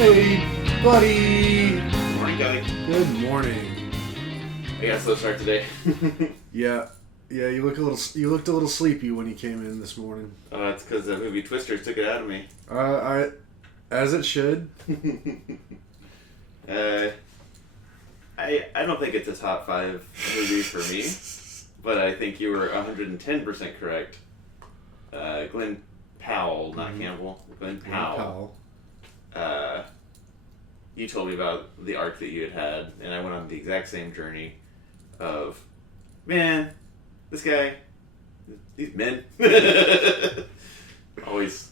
Hey, buddy. Good morning, Kelly. Good morning. I got a slow start today. Yeah, you looked a little sleepy when you came in this morning. It's because the movie Twisters took it out of me. As it should. I don't think it's a top 5 movie for me, but I think you were 110% correct. Glenn Powell, not Campbell. Glenn Powell. You told me about the arc that you had, and I went on the exact same journey of, man, this guy, these men, always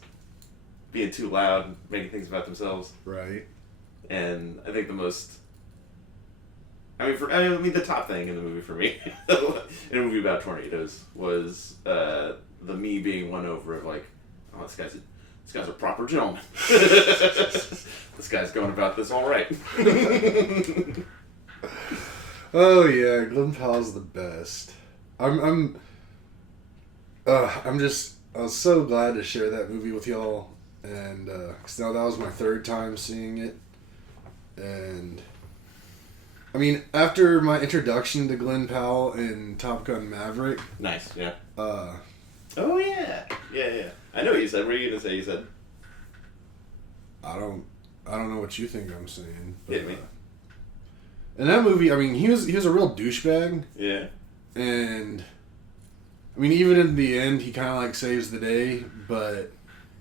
being too loud, making things about themselves. Right. And I think the top thing in the movie for me, in a movie about tornadoes, was the me being won over of like, oh, this guy's a proper gentleman. This guy's going about this all right. Oh yeah, Glenn Powell's the best. I was so glad to share that movie with y'all, and cause now that was my 3rd time seeing it, and I mean after my introduction to Glenn Powell in Top Gun Maverick. Nice, yeah. Oh yeah. I know what you said. What are you gonna say? You said. I don't know what you think I'm saying. But, Hit me. In that movie, I mean, he was a real douchebag. Yeah. And I mean, even in the end, he kind of like saves the day, but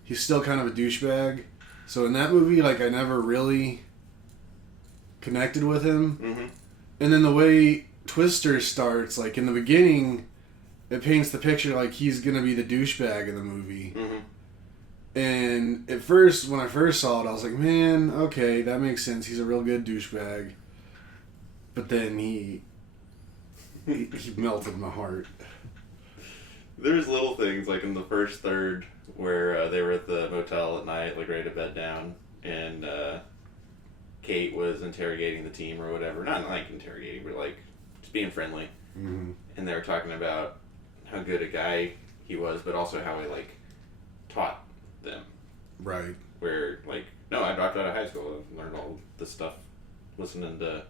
he's still kind of a douchebag. So in that movie, like, I never really connected with him. Mm-hmm. And then the way Twister starts, like in the beginning, it paints the picture like he's gonna be the douchebag in the movie. Mm-hmm. And at first, when I first saw it, I was like, man, okay, that makes sense. He's a real good douchebag. But then he melted my heart. There's little things like in the first third where they were at the motel at night, like ready to bed down, and Kate was interrogating the team or whatever. Not like interrogating, but like just being friendly. Mm-hmm. And they were talking about how good a guy he was, but also how he like taught them. Right. Where like, no, I dropped out of high school and learned all this stuff listening to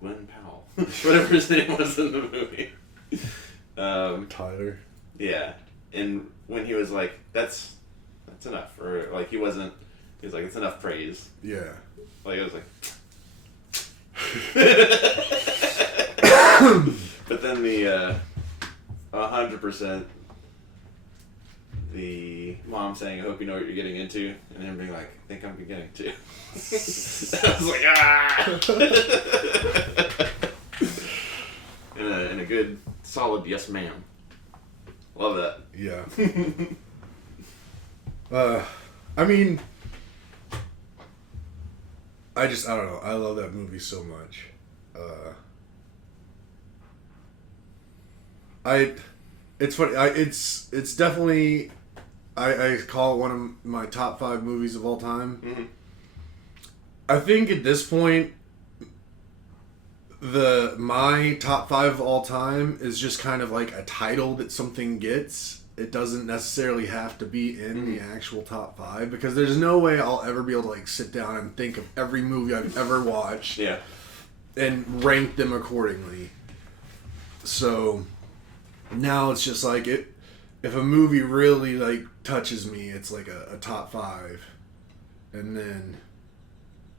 Glenn Powell, whatever his name was in the movie. Tyler. Yeah, and when he was like, "That's enough," or like he was like, "It's enough praise." Yeah. Like I was like, but then the 100%, the mom saying, "I hope you know what you're getting into," and him being like, "I think I'm beginning to." I was like, ah. in a good, solid yes, ma'am. Love that. Yeah. I mean, I don't know. I love that movie so much. It's funny. It's definitely, I call it one of my top 5 movies of all time. Mm-hmm. I think at this point, my top 5 of all time is just kind of like a title that something gets. It doesn't necessarily have to be in the actual top 5, because there's no way I'll ever be able to like sit down and think of every movie I've ever watched. Yeah. And rank them accordingly. So now it's just like if a movie really like touches me, it's like a top 5, and then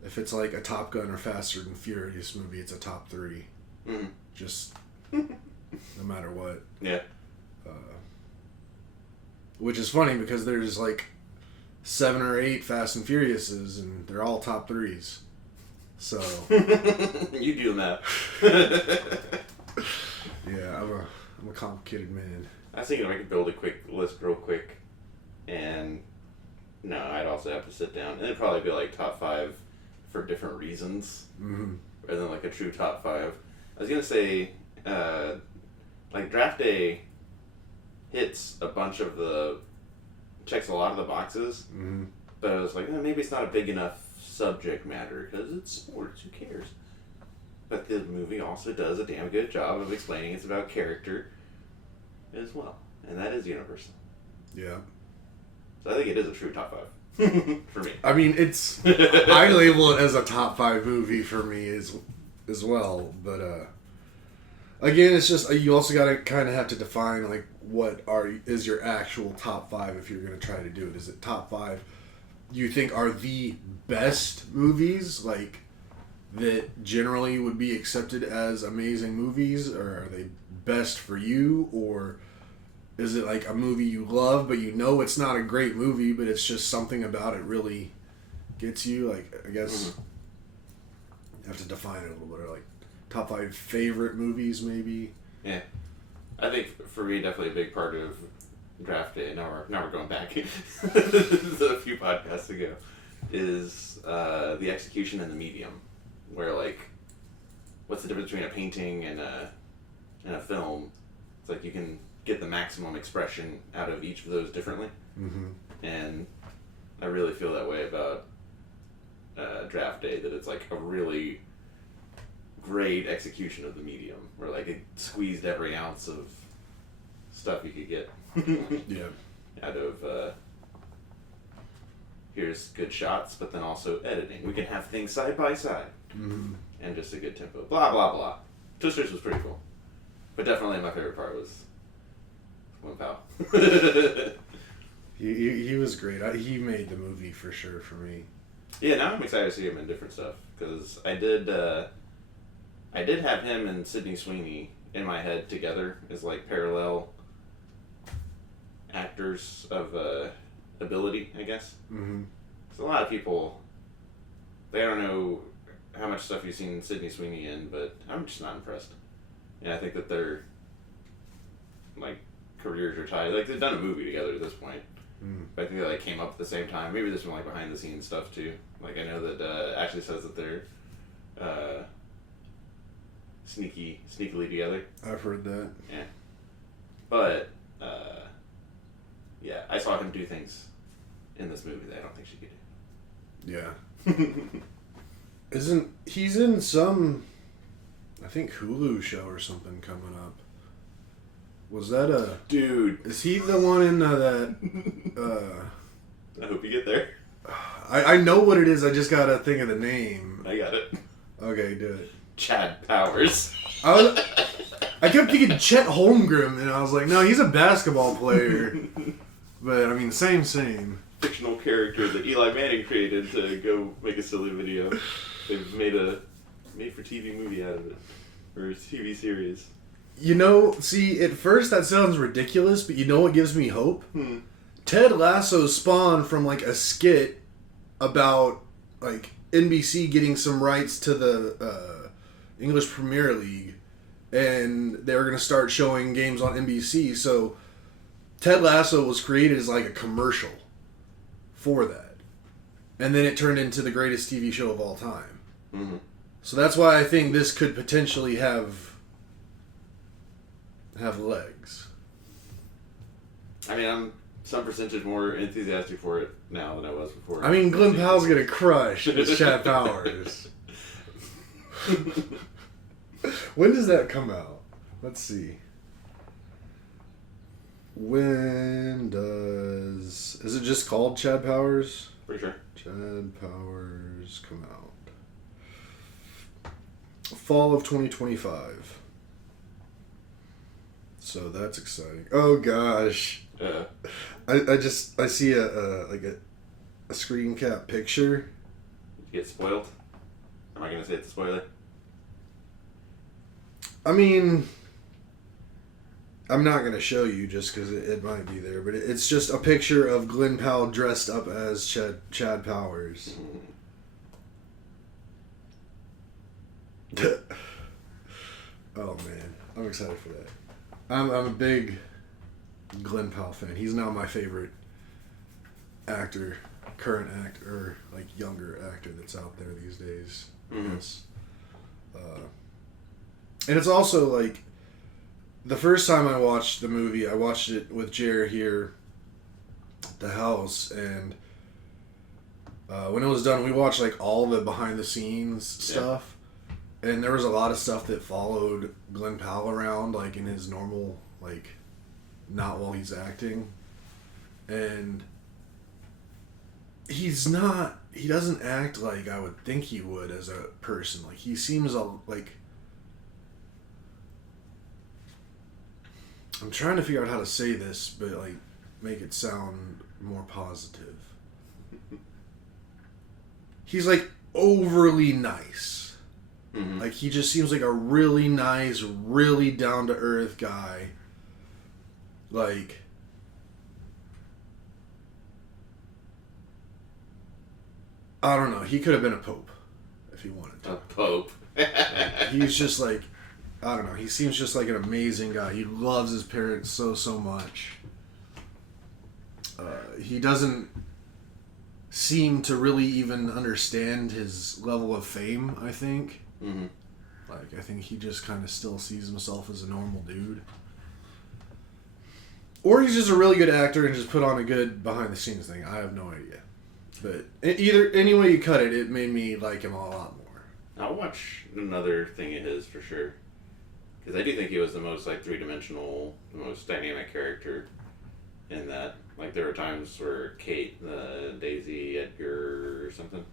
if it's like a Top Gun or Faster and Furious movie, it's a top 3. Mm-hmm. Just no matter what. Yeah. Which is funny because there's like 7 or 8 Fast and Furiouses, and they're all top 3s. So You do that. yeah, I'm a complicated man. I was thinking I could build a quick list real quick, and no, I'd also have to sit down, and it'd probably be like top 5 for different reasons, rather than like a true top 5. I was gonna say, like Draft Day hits a bunch of checks a lot of the boxes, but I was like, maybe it's not a big enough subject matter because it's sports. Who cares? But the movie also does a damn good job of explaining it's about character as well, and that is universal. Yeah. So I think it is a true top 5. For me. I mean, it's I label it as a top 5 movie for me as well, but again, it's just you also got to kind of have to define like what is your actual top 5 if you're going to try to do it. Is it top 5 you think are the best movies, like that generally would be accepted as amazing movies, or are they best for you, or is it like a movie you love but you know it's not a great movie but it's just something about it really gets you? Like, I guess you have to define it a little bit, like top 5 favorite movies maybe. Yeah, I think for me definitely a big part of draft day. Now we're going back a few podcasts ago. Is the execution and the medium, where like, what's the difference between a painting and a film? It's like you can get the maximum expression out of each of those differently, and I really feel that way about draft day. That it's like a really great execution of the medium, where like it squeezed every ounce of stuff you could get. Yeah. Out of here's good shots, but then also editing. We can have things side by side, and just a good tempo. Blah blah blah. Twisters was pretty cool, but definitely my favorite part was Glen Powell. he was great. He made the movie for sure for me. Yeah, now I'm excited to see him in different stuff, because I did have him and Sydney Sweeney in my head together as like parallel actors of ability, I guess. So a lot of people, they don't know how much stuff you've seen Sydney Sweeney in, but I'm just not impressed. Yeah, I think that their like careers are tied. Like, they've done a movie together at this point. But I think they like came up at the same time. Maybe there's some like behind the scenes stuff too. Like, I know that Ashley says that they're sneakily together. I've heard that. Yeah. But yeah, I saw him do things in this movie that I don't think she could do. Yeah. He's in some, I think, Hulu show or something coming up. Was that dude? Is he the one in that? I hope you get there. I know what it is. I just gotta think of the name. I got it. Okay, do it. Chad Powers. I kept thinking Chet Holmgren, and I was like, no, he's a basketball player. But I mean, same. Fictional character that Eli Manning created to go make a silly video. They've made a made-for-TV movie out of it, or a TV series. You know, see, at first that sounds ridiculous, but you know what gives me hope? Ted Lasso spawned from like a skit about like NBC getting some rights to the English Premier League, and they were going to start showing games on NBC. So Ted Lasso was created as like a commercial for that, and then it turned into the greatest TV show of all time. So that's why I think this could potentially have legs. I mean, I'm some percentage more enthusiastic for it now than I was before. I mean, Glen Powell's gonna crush as Chad Powers. When does that come out? Let's see. Is it just called Chad Powers? Pretty sure. Chad Powers come out. Fall of 2025. So that's exciting. Oh gosh. I see a screen cap picture. Did you get spoiled? Am I gonna say it's a spoiler? I mean, I'm not gonna show you just because it might be there, but it's just a picture of Glen Powell dressed up as Chad Powers. Oh man, I'm excited for that. I'm a big Glen Powell fan. He's now my favorite actor, current actor, or like younger actor that's out there these days. Yes. And it's also like the first time I watched the movie, I watched it with Jer here at the house, and when it was done, we watched like all the behind the scenes stuff. And there was a lot of stuff that followed Glen Powell around, like in his normal, like, not while he's acting. And he's not. He doesn't act like I would think he would as a person. Like, he seems like. I'm trying to figure out how to say this, but like, make it sound more positive. He's like overly nice. Mm-hmm. Like, he just seems like a really nice, really down to earth guy. Like, I don't know. He could have been a pope if he wanted to. A pope. He's just like, I don't know. He seems just like an amazing guy. He loves his parents so much. He doesn't seem to really even understand his level of fame, I think. Mm-hmm. Like, I think he just kind of still sees himself as a normal dude. Or he's just a really good actor and just put on a good behind-the-scenes thing. I have no idea. But any way you cut it, it made me like him a lot more. I'll watch another thing of his for sure. Because I do think he was the most, like, three-dimensional, the most dynamic character in that. Like, there were times where Kate, Daisy, Edgar, or something.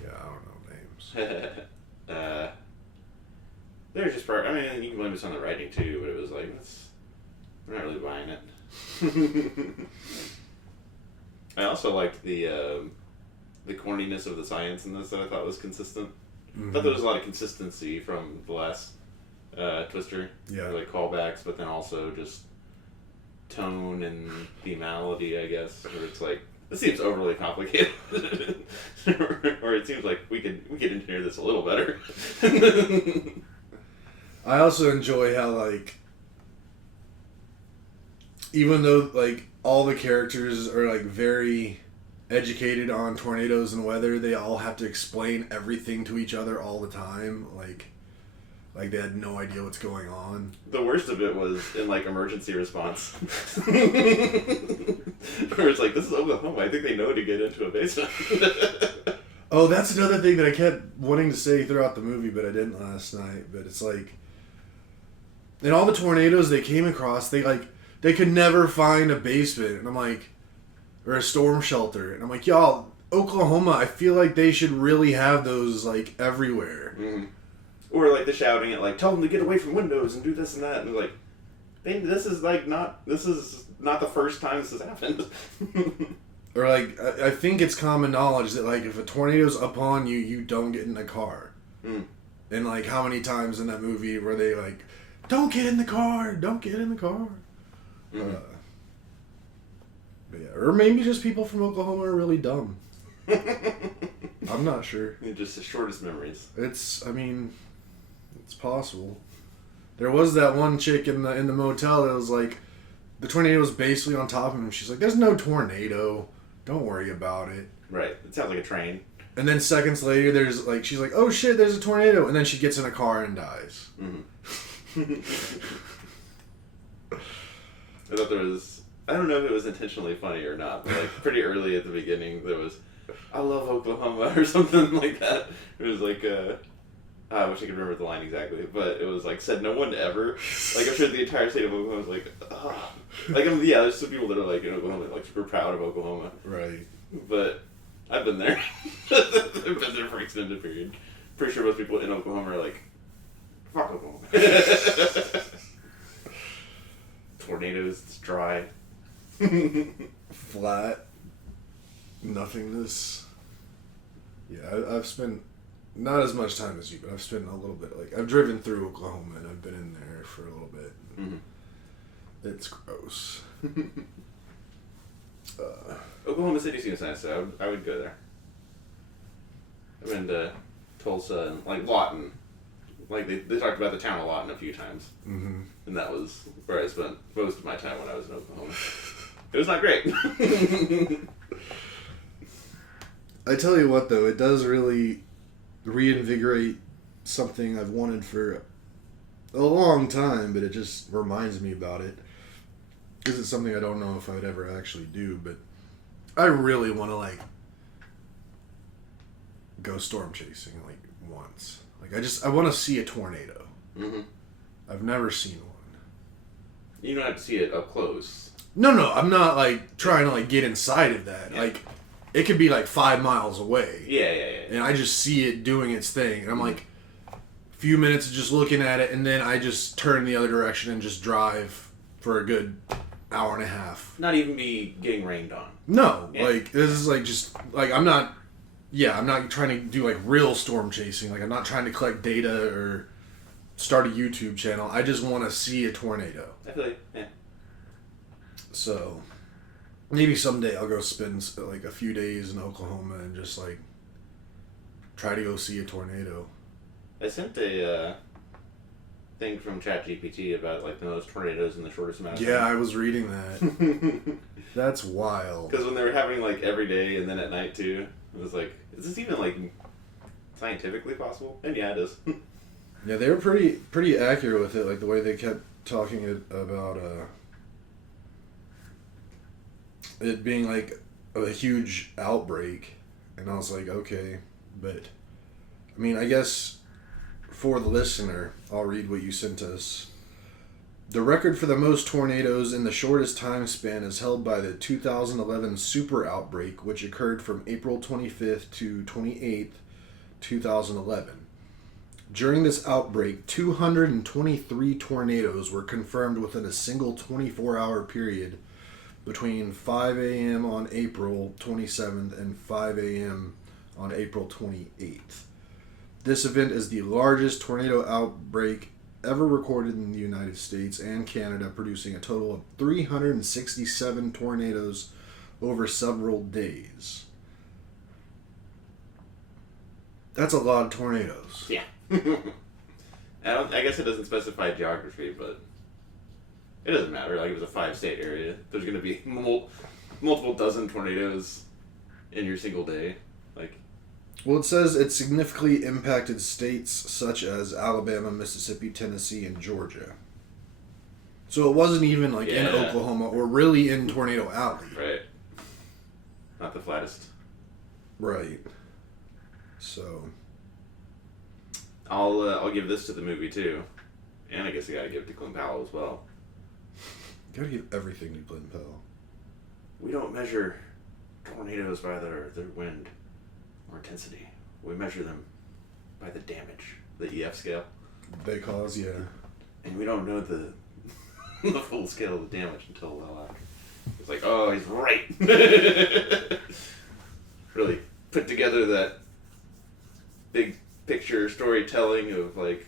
Yeah, I don't know names. There's just part. I mean, you can blame this on the writing too, but it was like, we're not really buying it. I also liked the corniness of the science in this that I thought was consistent. Mm-hmm. I thought there was a lot of consistency from the last Twister. Yeah. Like callbacks, but then also just tone and themality, I guess. Where it's like, this seems overly complicated. Or it seems like we could engineer this a little better. I also enjoy how, like, even though, like, all the characters are, like, very educated on tornadoes and weather, they all have to explain everything to each other all the time. Like they had no idea what's going on. The worst of it was in, like, emergency response. Where it's like, this is Oklahoma. I think they know to get into a basement. Oh, that's another thing that I kept wanting to say throughout the movie, but I didn't last night. But it's like, in all the tornadoes they came across, they could never find a basement. And I'm like, or a storm shelter. And I'm like, y'all, Oklahoma, I feel like they should really have those, like, everywhere. Mm-hmm. Or, like, the shouting at, like, tell them to get away from windows and do this and that. And, like, this is not the first time this has happened. Or, like, I think it's common knowledge that, like, if a tornado's upon you, you don't get in the car. Mm. And, like, how many times in that movie were they like, don't get in the car, don't get in the car. Mm-hmm. But yeah, or maybe just people from Oklahoma are really dumb. I'm not sure. Just the shortest memories. It's possible. There was that one chick in the motel that was like, the tornado was basically on top of him. She's like, there's no tornado. Don't worry about it. Right. It sounds like a train. And then seconds later, there's like, she's like, oh shit, there's a tornado. And then she gets in a car and dies. Mm-hmm. I thought there was, I don't know if it was intentionally funny or not, but like pretty early at the beginning, there was, I love Oklahoma or something like that. It was like, I wish I could remember the line exactly, but it was like, said no one ever. Like, I'm sure the entire state of Oklahoma was like, ugh. Like, yeah, there's some people that are like in Oklahoma, like super proud of Oklahoma. Right. But I've been there. I've been there for an extended period. Pretty sure most people in Oklahoma are like, fuck Oklahoma. Tornadoes, it's dry. Flat. Nothingness. Yeah, I've spent not as much time as you, but I've spent a little bit. Like, I've driven through Oklahoma and I've been in there for a little bit. Mm-hmm. It's gross. Oklahoma City seems nice, so I would go there. I've been to Tulsa and, like, Lawton. Like, they talked about the town of Lawton a few times. Mm-hmm. And that was where I spent most of my time when I was in Oklahoma. It was not great. I tell you what, though, it does really reinvigorate something I've wanted for a long time, but it just reminds me about it. Because it's something I don't know if I'd ever actually do, but I really want to, like, go storm chasing, like, once. Like, I want to see a tornado. Mm-hmm. I've never seen one. You don't have to see it up close. No, I'm not, like, trying to, like, get inside of that. Yeah. Like, it could be like 5 miles away. Yeah. And I just see it doing its thing. And I'm like, a few minutes of just looking at it, and then I just turn the other direction and just drive for a good hour and a half. Not even be getting rained on. No. Yeah. Like, this is like just, like, I'm not trying to do like real storm chasing. Like, I'm not trying to collect data or start a YouTube channel. I just want to see a tornado. I feel like, yeah. So, maybe someday I'll go spend like a few days in Oklahoma and just like try to go see a tornado. I sent a thing from ChatGPT about like those tornadoes in the shortest amount of Yeah, time. I was reading that. That's wild. Because when they were happening like every day and then at night too, it was like, is this even like scientifically possible? And yeah, it is. Yeah, they were pretty accurate with it, like the way they kept talking about it being like a huge outbreak, and I was like, okay, but I mean, I guess for the listener, I'll read what you sent us. The record for the most tornadoes in the shortest time span is held by the 2011 super outbreak, which occurred from April 25th to 28th, 2011. During this outbreak, 223 tornadoes were confirmed within a single 24-hour period between 5 a.m. on April 27th and 5 a.m. on April 28th. This event is the largest tornado outbreak ever recorded in the United States and Canada, producing a total of 367 tornadoes over several days. That's a lot of tornadoes. Yeah. I guess it doesn't specify geography, but it doesn't matter. Like, it was a 5-state area. There's going to be multiple dozen tornadoes in your single day. Like, well, it says it significantly impacted states such as Alabama, Mississippi, Tennessee, and Georgia. So it wasn't even like in Oklahoma or really in Tornado Alley. Right. Not the flattest. Right. So I'll give this to the movie too, and I guess I gotta give it to Clint Powell as well. You gotta give everything to Clint Powell. We don't measure tornadoes by their wind or intensity. We measure them by the damage, the EF scale. They cause, yeah. And we don't know the the full scale of the damage until a while after. It's like, oh, he's right. Really put together that big picture storytelling of like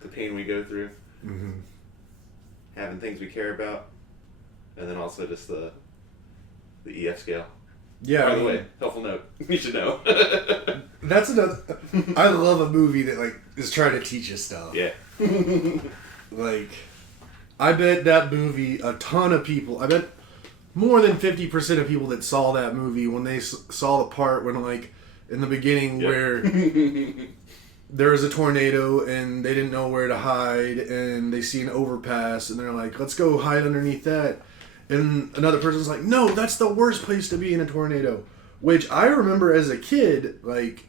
the pain we go through, having things we care about, and then also just the EF scale. Yeah. By the way, helpful note. You should know. That's another. I love a movie that like is trying to teach us stuff. Yeah. Like, I bet that movie, a ton of people, I bet more than 50% of people that saw that movie when they saw the part when like in the beginning where there was a tornado and they didn't know where to hide and they see an overpass and they're like, let's go hide underneath that. And another person's like, no, that's the worst place to be in a tornado. Which I remember as a kid, like,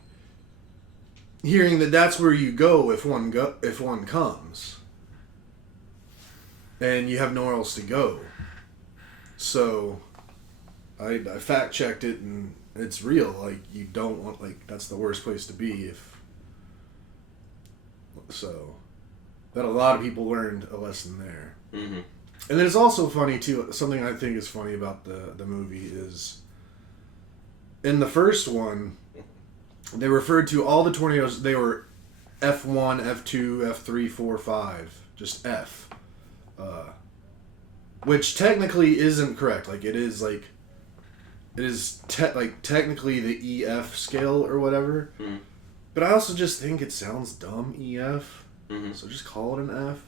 hearing that that's where you go if one comes. And you have nowhere else to go. So, I fact-checked it and it's real. Like, you don't want, like, that's the worst place to be if... So, that a lot of people learned a lesson there. Mm-hmm. And then it's also funny, too, something I think is funny about the movie is, in the first one, they referred to all the tornadoes, they were F1, F2, F3, 4, 5, just F. Which technically isn't correct. Like, it is, like, technically the EF scale or whatever. Mm-hmm. But I also just think it sounds dumb, EF. Mm-hmm. So just call it an F.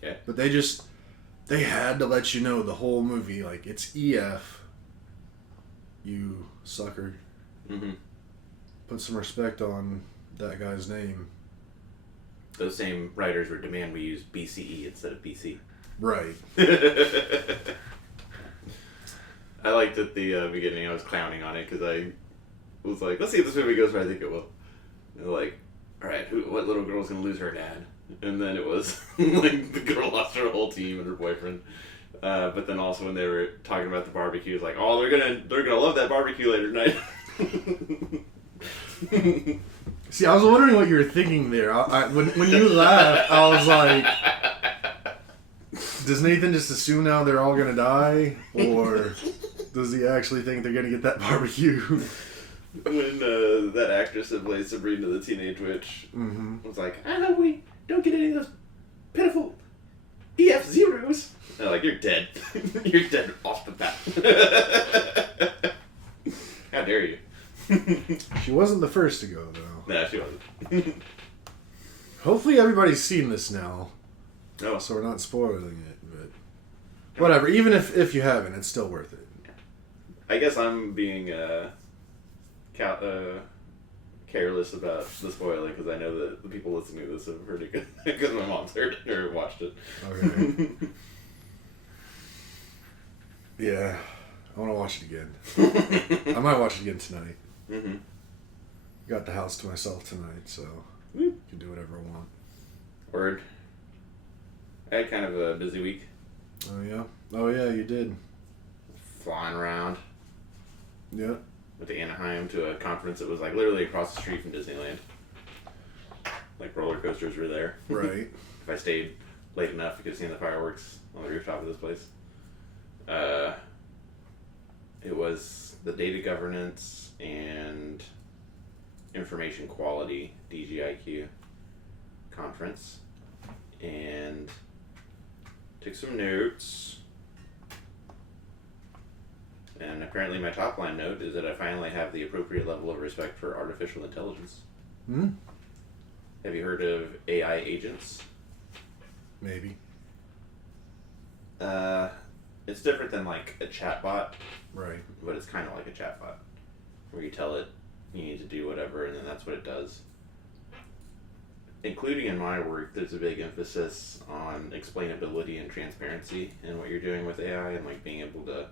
Yeah. But they had to let you know the whole movie, like, it's EF. You sucker. Mm-hmm. Put some respect on that guy's name. Those same writers would demand we use BCE instead of BC. Right. I liked at the beginning, I was clowning on it because I was like, let's see if this movie goes where I think it will. And they're like, alright, what little girl's going to lose her dad? And then it was like the girl lost her whole team and her boyfriend. But then also when they were talking about the barbecue, it's like, oh, they're gonna love that barbecue later tonight. See, I was wondering what you were thinking there. When you laughed, I was like, does Nathan just assume now they're all gonna die, or does he actually think they're gonna get that barbecue? When that actress that plays Sabrina the Teenage Witch was like, I hope we don't get any of those pitiful EF zeros. And I'm like, you're dead. You're dead off the bat. How dare you? She wasn't the first to go, though. Nah, she wasn't. Hopefully everybody's seen this now. No. So we're not spoiling it, but whatever. Even if you haven't, it's still worth it. I guess I'm being careless about the spoiling because I know that the people listening to this have heard it because my mom's heard it or watched it. Okay. Yeah. I want to watch it again. I might watch it again tonight. Mm-hmm. Got the house to myself tonight, so can do whatever I want. Word. I had kind of a busy week. Oh yeah? Oh yeah, you did. Flying around. Yeah. Went to Anaheim to a conference that was like literally across the street from Disneyland. Like roller coasters were there. Right. If I stayed late enough, you could have seen the fireworks on the rooftop of this place. It was the data governance and information quality DGIQ conference, and took some notes. And apparently my top line note is that I finally have the appropriate level of respect for artificial intelligence. Hmm? Have you heard of AI agents? Maybe. It's different than like a chatbot, Right. but it's kind of like a chatbot, where you tell it you need to do whatever, and then that's what it does. Including in my work, there's a big emphasis on explainability and transparency in what you're doing with AI, and like being able to,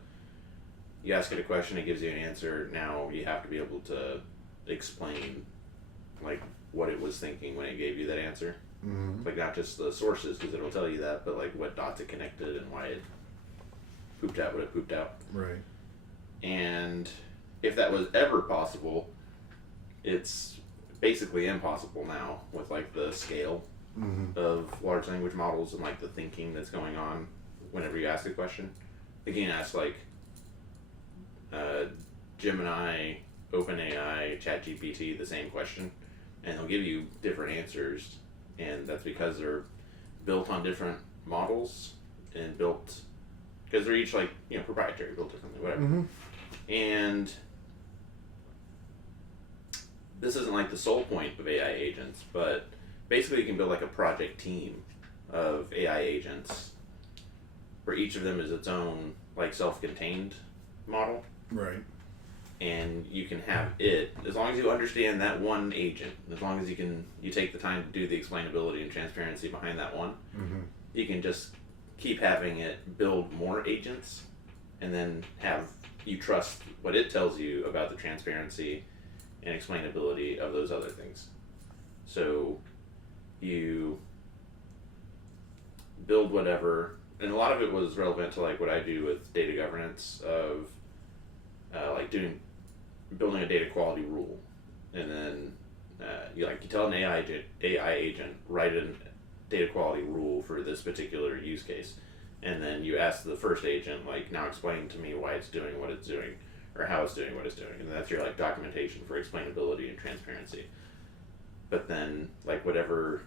you ask it a question, it gives you an answer. Now you have to be able to explain like what it was thinking when it gave you that answer. Mm-hmm. Like not just the sources, because it'll tell you that, but like what dots it connected and why it pooped out what it pooped out. Right. And if that was ever possible, it's basically impossible now with like the scale of large language models and like the thinking that's going on whenever you ask a question. Again, ask like Gemini, OpenAI, ChatGPT the same question, and they'll give you different answers, and that's because they're built on different models and built because they're each like proprietary, built differently, whatever. Mm-hmm. And this isn't like the sole point of AI agents, but basically you can build like a project team of AI agents where each of them is its own like self-contained model. Right. And you can have it, as long as you understand that one agent, as long as you take the time to do the explainability and transparency behind that one, you can just keep having it build more agents, and then have you trust what it tells you about the transparency and explainability of those other things. So you build whatever, and a lot of it was relevant to like what I do with data governance of like building a data quality rule, and then you tell an AI agent write a data quality rule for this particular use case, and then you ask the first agent like, now explain to me why it's doing what it's doing or how it's doing what it's doing, and that's your like documentation for explainability and transparency. But then like whatever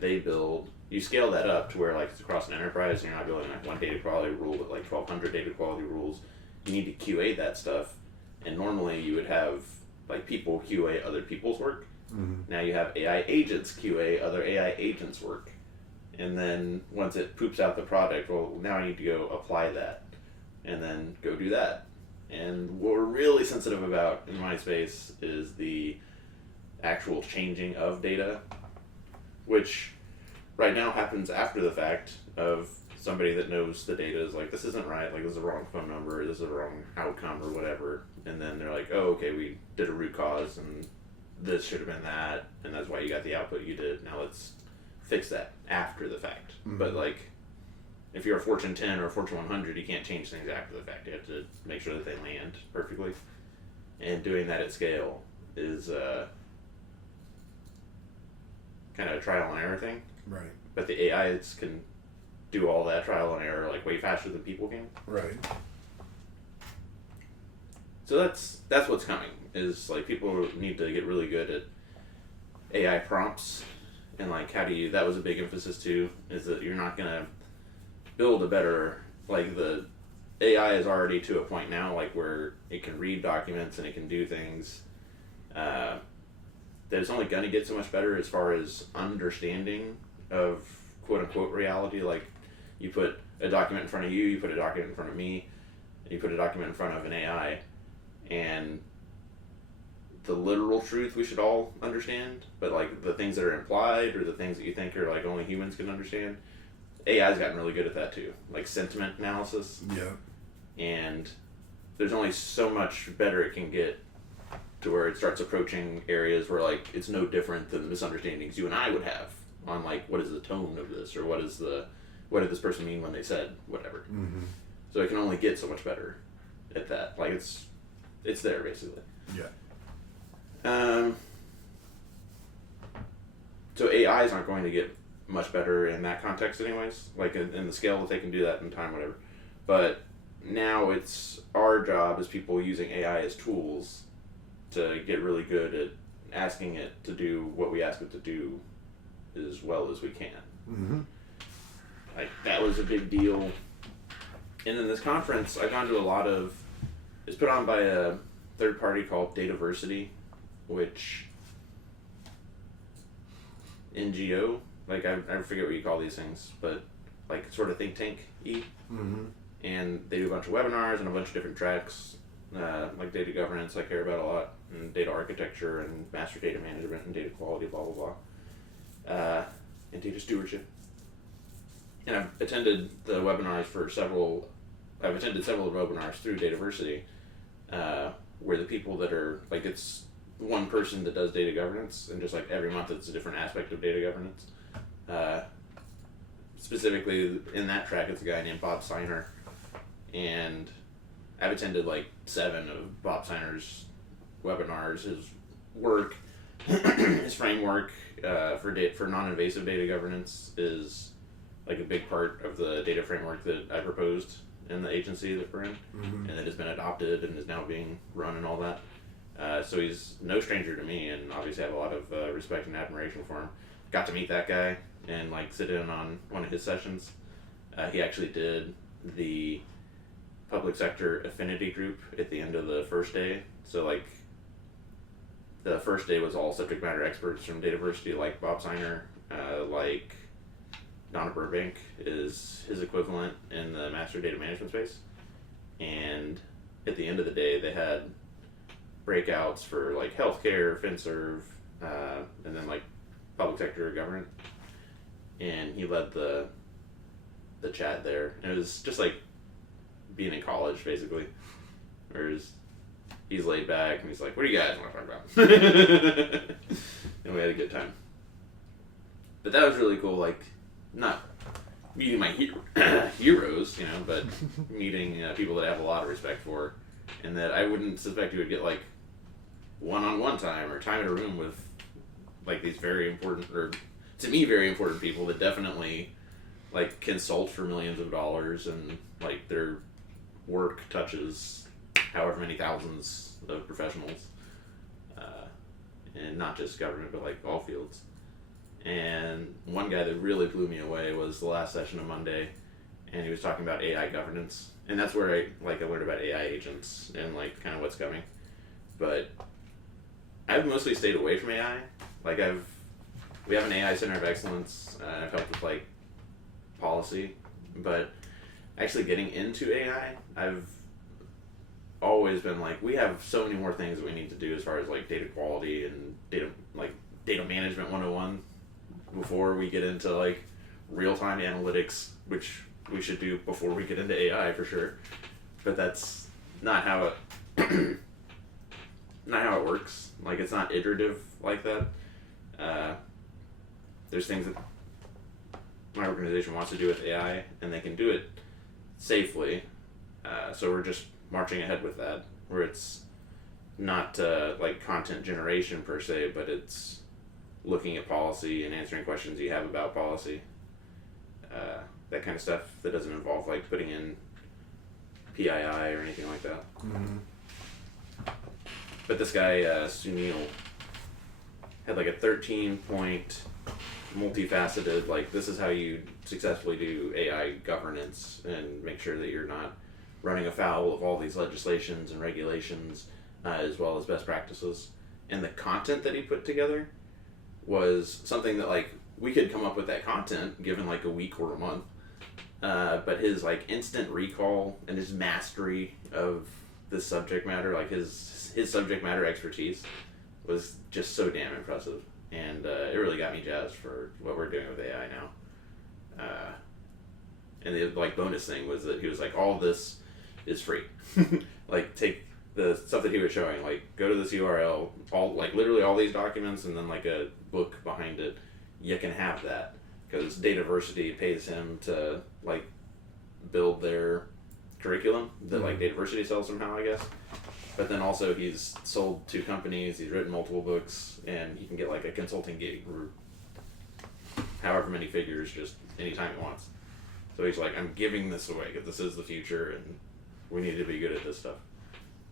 they build, you scale that up to where like it's across an enterprise, and you're not building like one data quality rule but like 1,200 data quality rules. You need to QA that stuff, and normally you would have like people QA other people's work. Now you have AI agents QA other AI agents' work, and then once it poops out the product, well, now I need to go apply that, and then go do that. And what we're really sensitive about in my space is the actual changing of data, which right now happens after the fact of somebody that knows the data is like, this isn't right, like this is the wrong phone number, this is the wrong outcome or whatever, and then they're like, oh, okay, we did a root cause and this should have been that, and that's why you got the output you did, now let's fix that after the fact. But like if you're a Fortune 10 or a Fortune 100, you can't change things after the fact. You have to make sure that they land perfectly. And doing that at scale is kind of a trial and error thing. Right. But the AIs can do all that trial and error like way faster than people can. Right. So that's what's coming. Is like people need to get really good at AI prompts, and like how do you? That was a big emphasis too. Is that you're not gonna build a better, like the AI is already to a point now like where it can read documents and it can do things. That it's only gonna get so much better as far as understanding of quote unquote reality. Like you put a document in front of you, you put a document in front of me, and you put a document in front of an AI, and the literal truth we should all understand, but like the things that are implied or the things that you think are like only humans can understand, AI's gotten really good at that too, like sentiment analysis. Yeah. And there's only so much better it can get to where it starts approaching areas where like it's no different than the misunderstandings you and I would have on like what is the tone of this or what did this person mean when they said whatever. Mm-hmm. So it can only get so much better at that. Like it's there basically. Yeah. So AIs aren't going to get much better in that context anyways, like in the scale that they can do that in time, whatever. But now it's our job as people using AI as tools to get really good at asking it to do what we ask it to do as well as we can. Mm-hmm. Like that was a big deal. And in this conference, I've gone to a lot of, it's put on by a third party called Dataversity, which NGO, like I forget what you call these things, but like sort of think tank-y. Mm-hmm. And they do a bunch of webinars and a bunch of different tracks, like data governance I care about a lot, and data architecture and master data management and data quality, blah, blah, blah, and data stewardship. And I've attended the webinars I've attended several webinars through Dataversity, where the people that are, like it's one person that does data governance, and just like every month it's a different aspect of data governance. Specifically in that track, it's a guy named Bob Seiner, and I've attended like 7 of Bob Seiner's webinars. His work, his framework for non-invasive data governance is like a big part of the data framework that I proposed in the agency that we're in, Mm-hmm. and that has been adopted and is now being run and all that. So he's no stranger to me, and obviously I have a lot of respect and admiration for him. Got to meet that guy and like sit in on one of his sessions. He actually did the public sector affinity group at the end of the first day. So like the first day was all subject matter experts from Dataversity, like Bob Seiner, like Donna Burbank is his equivalent in the master data management space. And at the end of the day, they had breakouts for like healthcare, FinServ, and then like public sector government. And he led the chat there. And it was just like being in college, basically. Whereas he's laid back and he's like, "What do you guys want to talk about?" And we had a good time. But that was really cool. Like, not meeting my heroes, you know, but meeting people that I have a lot of respect for, and that I wouldn't suspect you would get like one-on-one time or time in a room with like these very important, or to me very important people that definitely like consult for millions of dollars, and like their work touches however many thousands of professionals, and not just government but like all fields. And one guy that really blew me away was the last session of Monday, and he was talking about AI governance, and that's where I learned about AI agents and like kind of what's coming. But I've mostly stayed away from AI. Like we have an AI Center of Excellence, and I've helped with like policy, but actually getting into AI, I've always been like, we have so many more things that we need to do as far as like data quality and data management 101 before we get into like real-time analytics, which we should do before we get into AI for sure. But that's not how it works. Like, it's not iterative like that. There's things that my organization wants to do with AI, and they can do it safely. So we're just marching ahead with that, where it's not like content generation per se, but it's looking at policy and answering questions you have about policy. That kind of stuff that doesn't involve like putting in PII or anything like that. Mm-hmm. But this guy, Sunil, had like a 13-point multifaceted, like, this is how you successfully do AI governance and make sure that you're not running afoul of all these legislations and regulations, as well as best practices. And the content that he put together was something that, like, we could come up with that content given like a week or a month. But his like instant recall and his mastery of this subject matter, like his subject matter expertise, was just so damn impressive. And it really got me jazzed for what we're doing with AI now. And the like bonus thing was that he was like, all this is free. Like, take the stuff that he was showing, like, go to this URL, all like literally all these documents, and then like a book behind it. You can have that because Dataversity pays him to like build their curriculum that like Dataversity sells somehow, I guess. But then also he's sold to companies, he's written multiple books, and he can get like a consulting gig for however many figures just anytime he wants. So he's like, I'm giving this away because this is the future and we need to be good at this stuff.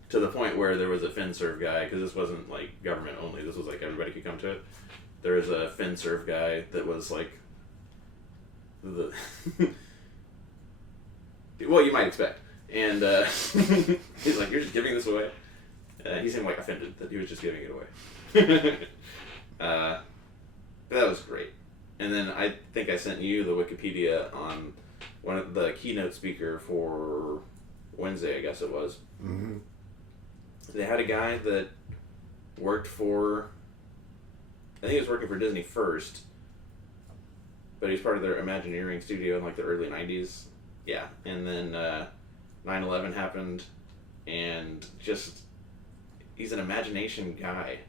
To the point where there was a FinServ guy, because this wasn't like government only, this was like everybody could come to it. There was a FinServ guy that was like the well, you might expect. And he's like, you're just giving this away? He seemed like offended that he was just giving it away. But that was great. And then I think I sent you the Wikipedia on one of the keynote speaker for Wednesday, I guess it was. Mm-hmm. They had a guy that worked for, I think he was working for Disney first, but he was part of their Imagineering studio in like the early 90s. Yeah, and then 9/11 happened, and just, he's an imagination guy,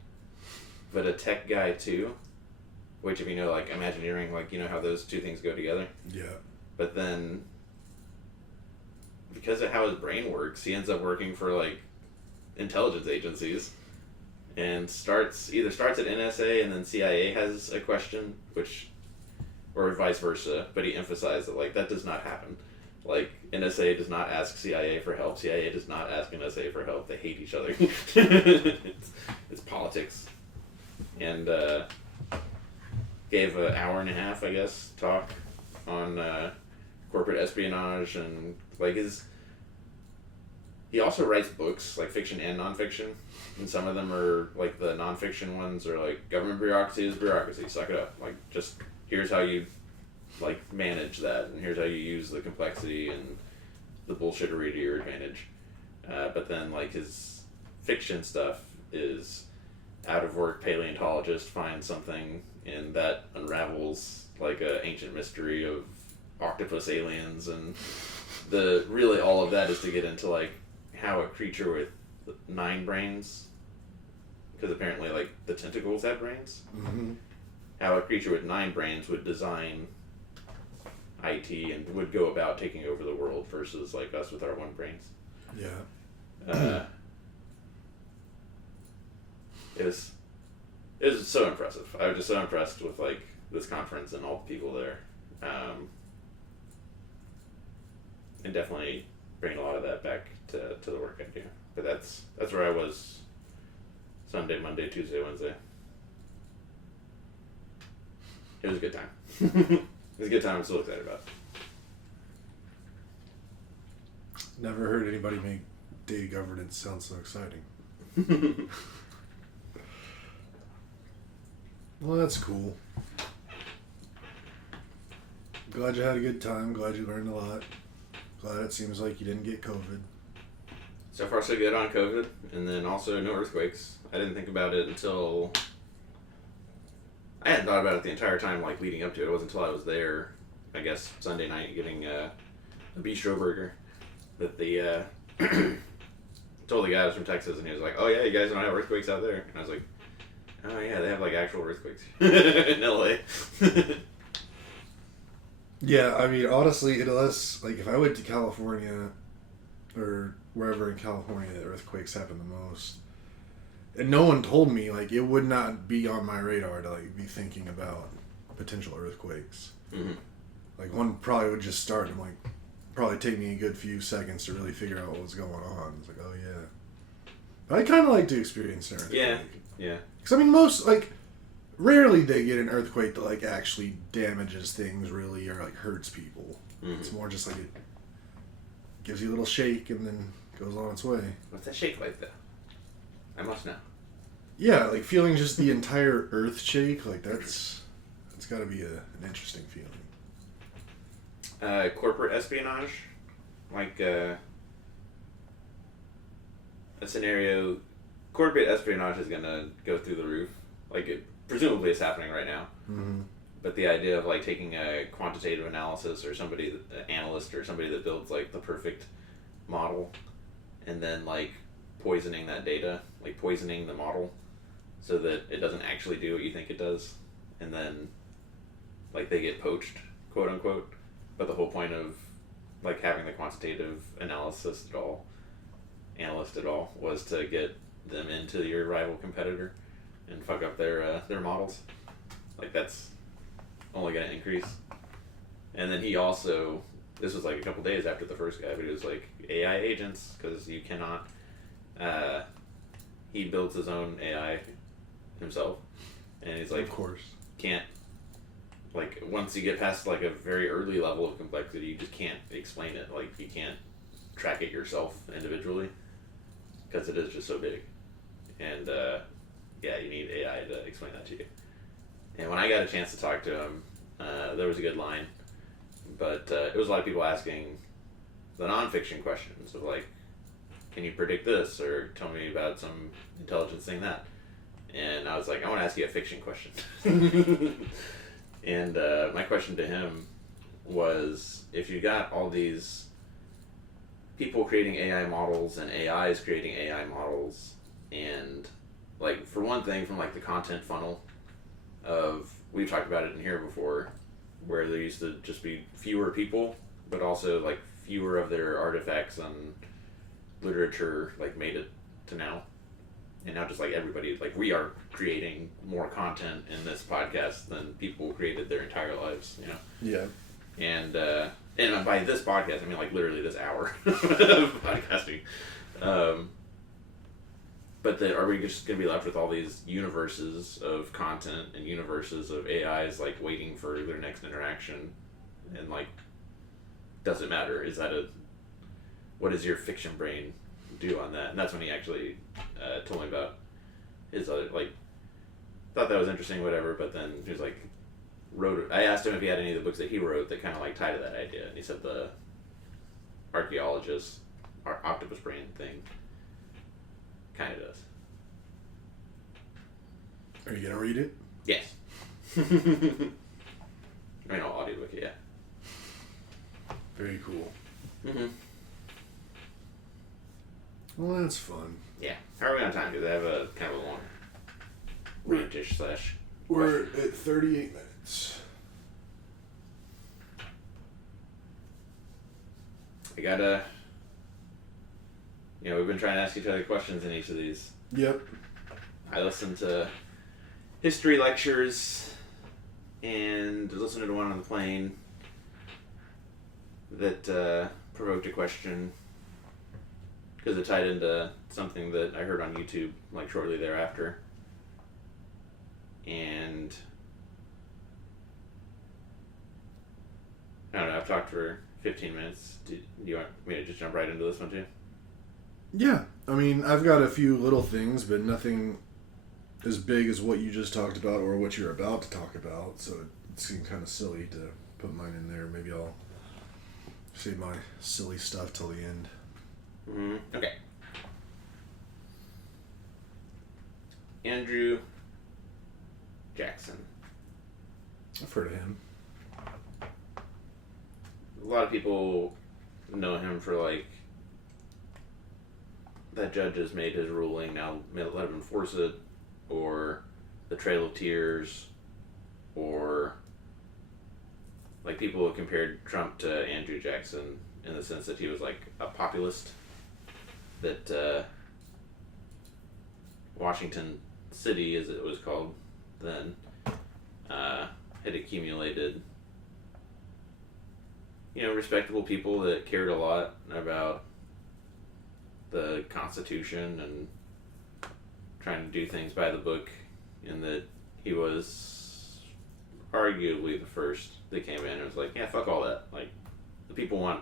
but a tech guy too, which if you know like Imagineering, like you know how those two things go together. Yeah. But But then, because of how his brain works, he ends up working for like intelligence agencies, and either starts at NSA and then CIA has a question, or vice versa. But he emphasized that like that does not happen. Like, NSA does not ask CIA for help. CIA does not ask NSA for help. They hate each other. It's politics. And gave an hour and a half, I guess, talk on corporate espionage and like he also writes books, like fiction and nonfiction. And some of them are like the nonfiction ones are like, government bureaucracy is bureaucracy, suck it up. Like, just here's how you like manage that, and here's how you use the complexity and the bullshittery to your advantage. But then like his fiction stuff is out of work paleontologist finds something and that unravels like a ancient mystery of octopus aliens, and really all of that is to get into like how a creature with 9 brains, because apparently like the tentacles have brains. Mm-hmm. How a creature with 9 brains would design IT and would go about taking over the world versus like us with our 1 brains. Yeah. It was so impressive. I was just so impressed with like this conference and all the people there, and definitely bring a lot of that back to the work I do. But that's where I was Sunday, Monday, Tuesday, Wednesday. It was a good time. It was a good time. I'm still excited about it. Never heard anybody make data governance sound so exciting. Well, that's cool. Glad you had a good time. Glad you learned a lot. Glad it seems like you didn't get COVID. So far, so good on COVID, and then also no earthquakes. I didn't think about it until I hadn't thought about it the entire time, like leading up to it. It wasn't until I was there, I guess Sunday night, getting a bistro burger, that the told the guy I was from Texas, and he was like, "Oh yeah, you guys don't have earthquakes out there?" And I was like, "Oh yeah, they have like actual earthquakes in LA." Yeah, I mean, honestly, unless, like, if I went to California or wherever in California the earthquakes happen the most, and no one told me, like, it would not be on my radar to, like, be thinking about potential earthquakes. Mm-hmm. Like, one probably would just start and, like, probably take me a good few seconds to really figure out what was going on. It's like, oh, yeah. But I kind of like to experience an earthquake. Yeah, yeah. Because, I mean, most, like, rarely they get an earthquake that, like, actually damages things, really, or, like, hurts people. Mm-hmm. It's more just, like, it gives you a little shake and then goes on its way. What's that shake like, though? I must know. Yeah, like, feeling just the entire earth shake, like, that's got to be an interesting feeling. Corporate espionage, like a scenario. Corporate espionage is gonna go through the roof. Like it presumably is happening right now. Mm-hmm. But the idea of like taking a quantitative analysis or somebody, an analyst or somebody that builds like the perfect model, and then like poisoning that data, like poisoning the model, so that it doesn't actually do what you think it does, and then like they get poached, quote unquote. But the whole point of like having the quantitative analyst at all, was to get them into your rival competitor and fuck up their models. Like that's only going to increase. And then he also, this was like a couple days after the first guy, but he was like AI agents, because you cannot. He builds his own AI himself, and he's like, of course, can't. Like, once you get past, like, a very early level of complexity, you just can't explain it. Like, you can't track it yourself individually, because it is just so big. And, yeah, you need AI to explain that to you. And when I got a chance to talk to him, there was a good line. But it was a lot of people asking the nonfiction questions of, like, can you predict this? Or tell me about some intelligence thing that. And I was like, I want to ask you a fiction question. And my question to him was, if you got all these people creating AI models and AIs creating AI models, and like for one thing, from like the content funnel of, we've talked about it in here before, where there used to just be fewer people, but also like fewer of their artifacts and literature like made it to now. And now just like everybody, like we are creating more content in this podcast than people created their entire lives, you know? Yeah. And by this podcast, I mean like literally this hour of podcasting. But then are we just going to be left with all these universes of content and universes of AIs like waiting for their next interaction? And like, does it matter? Is that what does your fiction brain do on that? And that's when he actually told me about his other, like, thought that was interesting, whatever, but then he was like, I asked him if he had any of the books that he wrote that kind of like tie to that idea, and he said the archaeologist, octopus brain thing kind of does. Are you gonna read it? Yes. I mean, I'll audiobook it, yeah. Very cool. Mm-hmm. Well, that's fun. Yeah. How are we on time? Because I have a kind of a long range-ish slash. We're at 38 minutes. I gotta. You know, we've been trying to ask each other questions in each of these. Yep. I listened to history lectures and listened to one on the plane that provoked a question because it tied into something that I heard on YouTube like shortly thereafter. And I don't know, I've talked for 15 minutes. Do you want me to just jump right into this one too? Yeah. I mean, I've got a few little things, but nothing as big as what you just talked about or what you're about to talk about. So it seemed kind of silly to put mine in there. Maybe I'll save my silly stuff till the end. Mm-hmm. Okay. Andrew Jackson. I've heard of him. A lot of people know him for like that judge has made his ruling, now let him enforce it, or the Trail of Tears, or like people have compared Trump to Andrew Jackson in the sense that he was like a populist. That Washington City, as it was called then, had accumulated, respectable people that cared a lot about the Constitution and trying to do things by the book, and that he was arguably the first that came in and was like, yeah, fuck all that. Like, the people want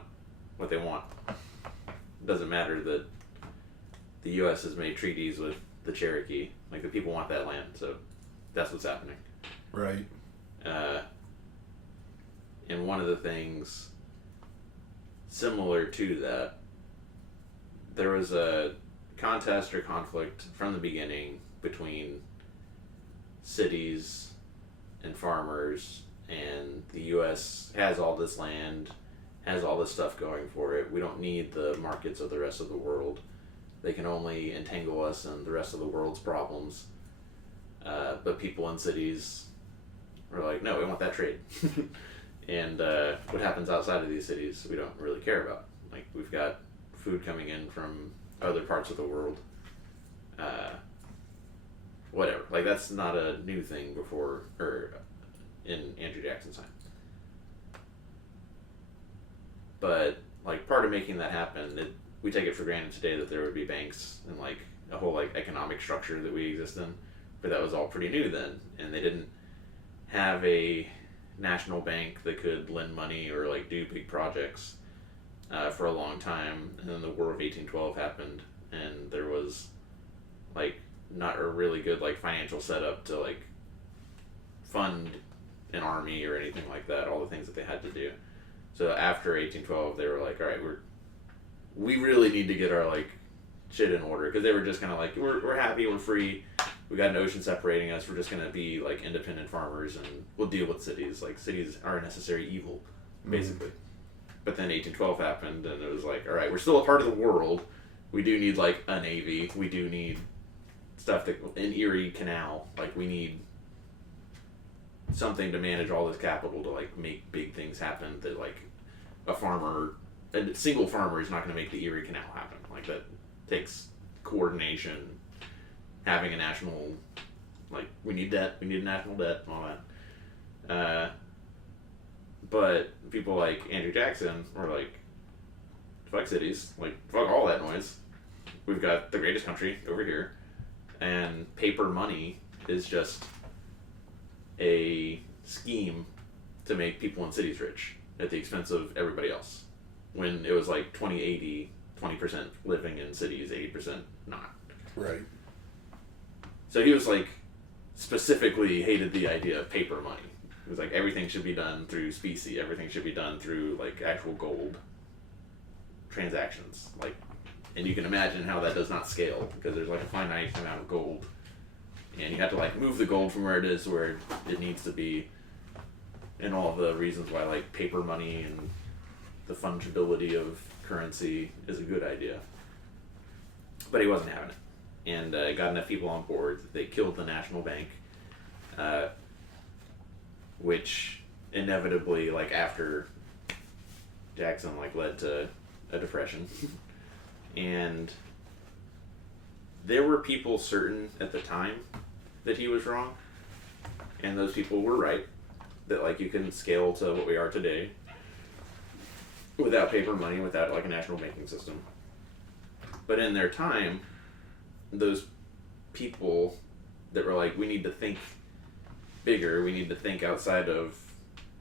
what they want. It doesn't matter that the U.S. has made treaties with the Cherokee. Like, the people want that land, so that's what's happening. Right. And one of the things similar to that, there was a contest or conflict from the beginning between cities and farmers, and the U.S. has all this land, has all this stuff going for it. We don't need the markets of the rest of the world. They can only entangle us in the rest of the world's problems. But people in cities are like, no, we want that trade. And what happens outside of these cities, we don't really care about. Like, we've got food coming in from other parts of the world. Whatever. Like, that's not a new thing before, or in Andrew Jackson's time. But, like, part of making that happen, we take it for granted today that there would be banks and, like, a whole, like, economic structure that we exist in. But that was all pretty new then. And they didn't have a national bank that could lend money or, like, do big projects for a long time. And then the War of 1812 happened, and there was, like, not a really good, like, financial setup to, like, fund an army or anything like that, all the things that they had to do. So after 1812, they were like, all right, we really need to get our, like, shit in order, because they were just kind of like, we're happy, we're free, we got an ocean separating us, we're just going to be, like, independent farmers, and we'll deal with cities. Like, cities are a necessary evil, basically. But then 1812 happened, and it was like, all right, we're still a part of the world, we do need, like, a navy, we do need stuff that, in Erie Canal, like, we need something to manage all this capital to, like, make big things happen that, like, a single farmer is not going to make the Erie Canal happen. Like, that takes coordination, having a national, like, we need debt, we need a national debt, and all that. But people like Andrew Jackson were like, fuck cities, like, fuck all that noise. We've got the greatest country over here, and paper money is just a scheme to make people in cities rich at the expense of everybody else. When it was like 20-80, 20% living in cities, 80% not. Right. So he was like, specifically hated the idea of paper money. It was like, everything should be done through specie, everything should be done through, like, actual gold transactions. Like, and you can imagine how that does not scale, because there's, like, a finite amount of gold, and you have to, like, move the gold from where it is to where it needs to be, and all the reasons why, like, paper money and the fungibility of currency is a good idea. But he wasn't having it, and got enough people on board that they killed the National Bank, which inevitably, like, after Jackson, like, led to a depression. And there were people certain at the time that he was wrong, and those people were right, that, like, you can scale to what we are today without paper money, without, like, a national banking system. But in their time, those people that were like, we need to think bigger, we need to think outside of,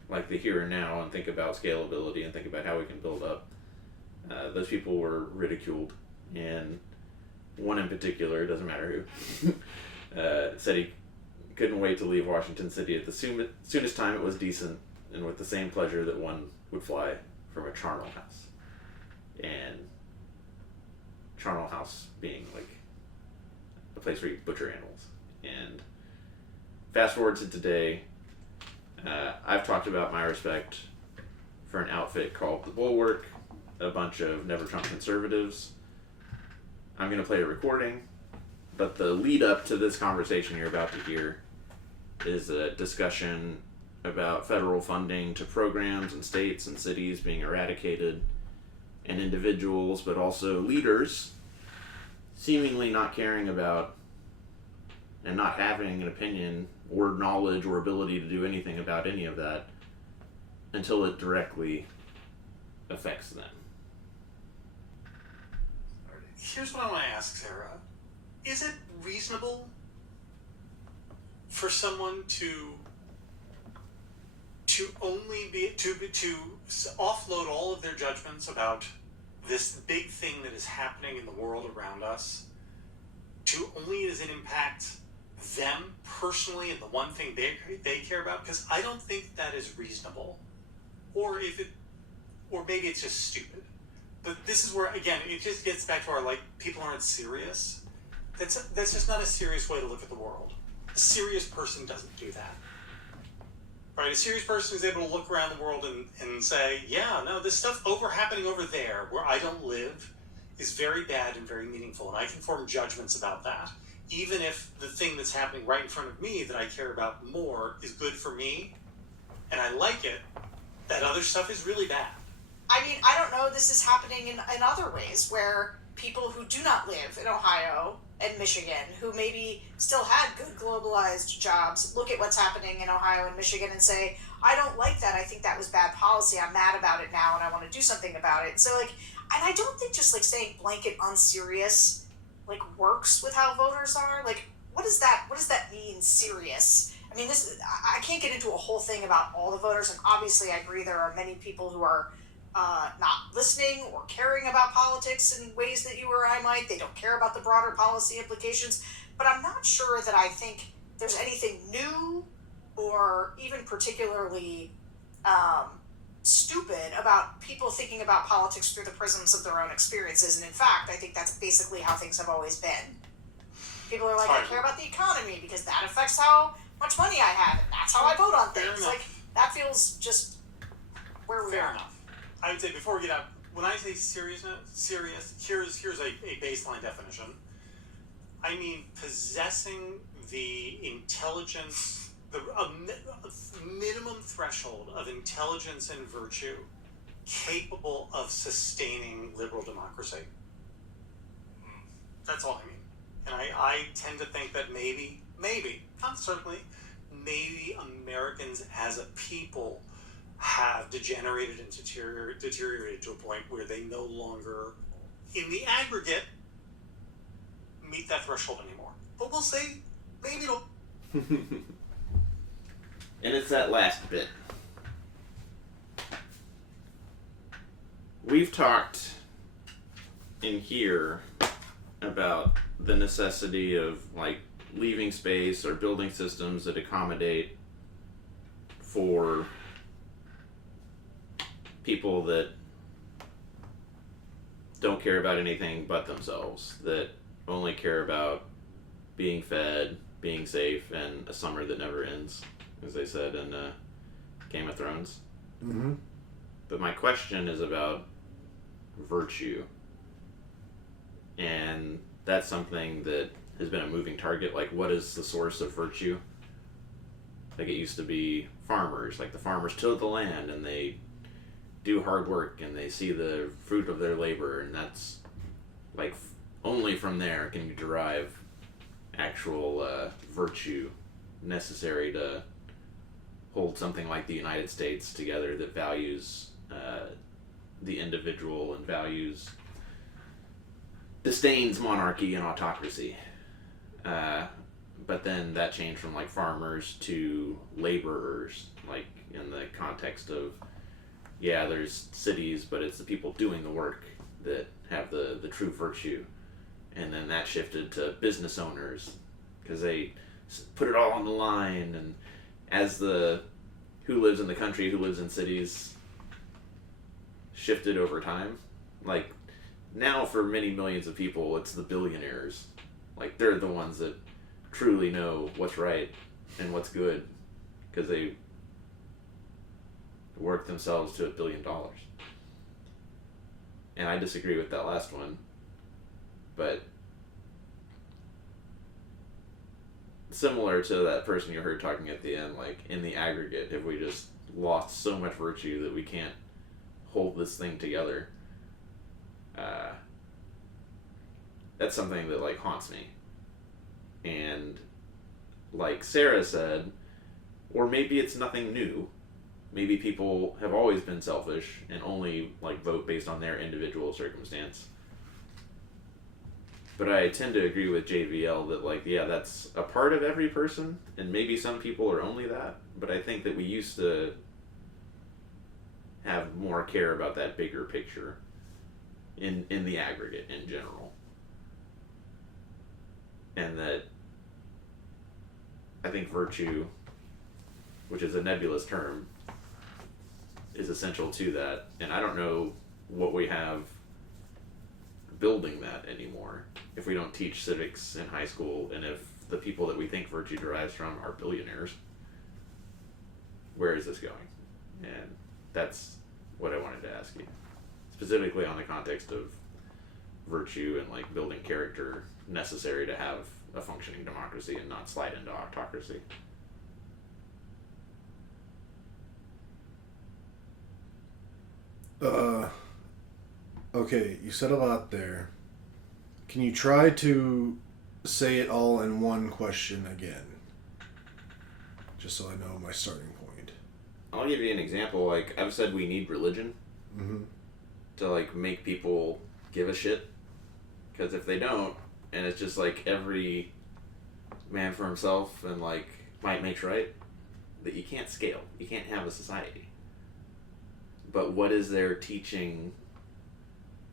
like, the here and now, and think about scalability and think about how we can build up, those people were ridiculed. And one in particular, doesn't matter who, said he couldn't wait to leave Washington City at the soonest time it was decent, and with the same pleasure that one would fly from a charnel house. And charnel house being, like, a place where you butcher animals. And fast forward to today, I've talked about my respect for an outfit called The Bulwark, a bunch of Never Trump conservatives. I'm going to play a recording, but the lead up to this conversation you're about to hear is a discussion about federal funding to programs and states and cities being eradicated, and individuals, but also leaders, seemingly not caring about and not having an opinion or knowledge or ability to do anything about any of that until it directly affects them. Here's what I want to ask, Sarah. Is it reasonable for someone to only to offload all of their judgments about this big thing that is happening in the world around us to only as it impacts them personally and the one thing they care about? Because I don't think that is reasonable, or maybe it's just stupid. But this is where, again, it just gets back to our, like, people aren't serious. That's just not a serious way to look at the world. A serious person doesn't do that. Right? A serious person is able to look around the world and say, yeah, no, this stuff happening over there where I don't live is very bad and very meaningful, and I can form judgments about that. Even if the thing that's happening right in front of me that I care about more is good for me, and I like it, that other stuff is really bad. I mean, I don't know, this is happening in other ways where people who do not live in Ohio and Michigan, who maybe still had good globalized jobs, look at what's happening in Ohio and Michigan and say, I don't like that, I think that was bad policy, I'm mad about it now and I want to do something about it. So, like, and I don't think just, like, saying blanket unserious, like, works with how voters are. Like, what does that mean, serious? I mean, I can't get into a whole thing about all the voters, and obviously I agree there are many people who are not listening or caring about politics in ways that you or I might. They don't care about the broader policy implications. But I'm not sure that I think there's anything new or even particularly stupid about people thinking about politics through the prisms of their own experiences. And in fact, I think that's basically how things have always been. People are like, I care about the economy because that affects how much money I have, and that's how I vote on things. Like, that feels just where we are. Fair enough. I would say, before we get out, when I say serious, here's a baseline definition. I mean possessing the intelligence, a minimum threshold of intelligence and virtue capable of sustaining liberal democracy. That's all I mean. And I tend to think that maybe, not certainly, maybe Americans as a people have degenerated and deteriorated to a point where they no longer, in the aggregate, meet that threshold anymore. But we'll see. Maybe it'll... And it's that last bit. We've talked in here about the necessity of, like, leaving space or building systems that accommodate for people that don't care about anything but themselves, that only care about being fed, being safe, and a summer that never ends, as they said in Game of Thrones. Mm-hmm. But my question is about virtue. And that's something that has been a moving target. Like, what is the source of virtue? Like, it used to be farmers. Like, the farmers till the land and they do hard work and they see the fruit of their labor, and that's, like, only from there can you derive actual virtue necessary to hold something like the United States together, that values the individual and disdains monarchy and autocracy. But then that changed from, like, farmers to laborers, like, in the context of, yeah, there's cities, but it's the people doing the work that have the true virtue. And then that shifted to business owners, because they put it all on the line. And as the who lives in the country, who lives in cities shifted over time, like, now for many millions of people, it's the billionaires. Like, they're the ones that truly know what's right and what's good, because they work themselves to $1 billion. And I disagree with that last one, but similar to that person you heard talking at the end, like in the aggregate, if we just lost so much virtue that we can't hold this thing together, that's something that like haunts me. And like Sarah said, or maybe it's nothing new. Maybe people have always been selfish and only like vote based on their individual circumstance. But I tend to agree with JVL that like, yeah, that's a part of every person, and maybe some people are only that, but I think that we used to have more care about that bigger picture in the aggregate in general. And that I think virtue, which is a nebulous term, is essential to that. And I don't know what we have building that anymore if we don't teach civics in high school, and if the people that we think virtue derives from are billionaires. Where is this going? And that's what I wanted to ask you, specifically on the context of virtue and like building character necessary to have a functioning democracy and not slide into autocracy. Okay, you said a lot there. Can you try to say it all in one question again? Just so I know my starting point. I'll give you an example. Like, I've said we need religion to, like, make people give a shit. Because if they don't, and it's just, like, every man for himself and, like, might makes right, that you can't scale. You can't have a society. But what is their teaching?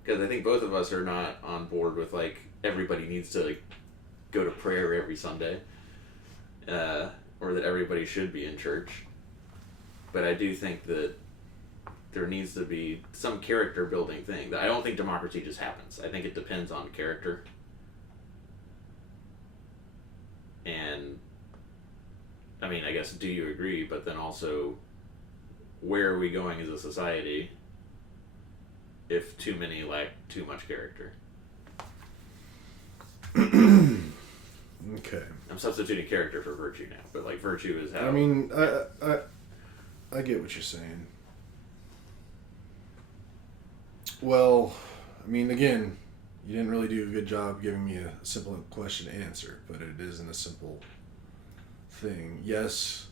Because I think both of us are not on board with, like, everybody needs to go to prayer every Sunday. Or that everybody should be in church. But I do think that there needs to be some character building thing. I don't think democracy just happens. I think it depends on character. And, I mean, I guess, do you agree? But then also, where are we going as a society if too many lack too much character? Okay. I'm substituting character for virtue now, but like virtue is how. I mean, I get what you're saying. Well, I mean, again, you didn't really do a good job giving me a simple question to answer, but it isn't a simple thing. Yes,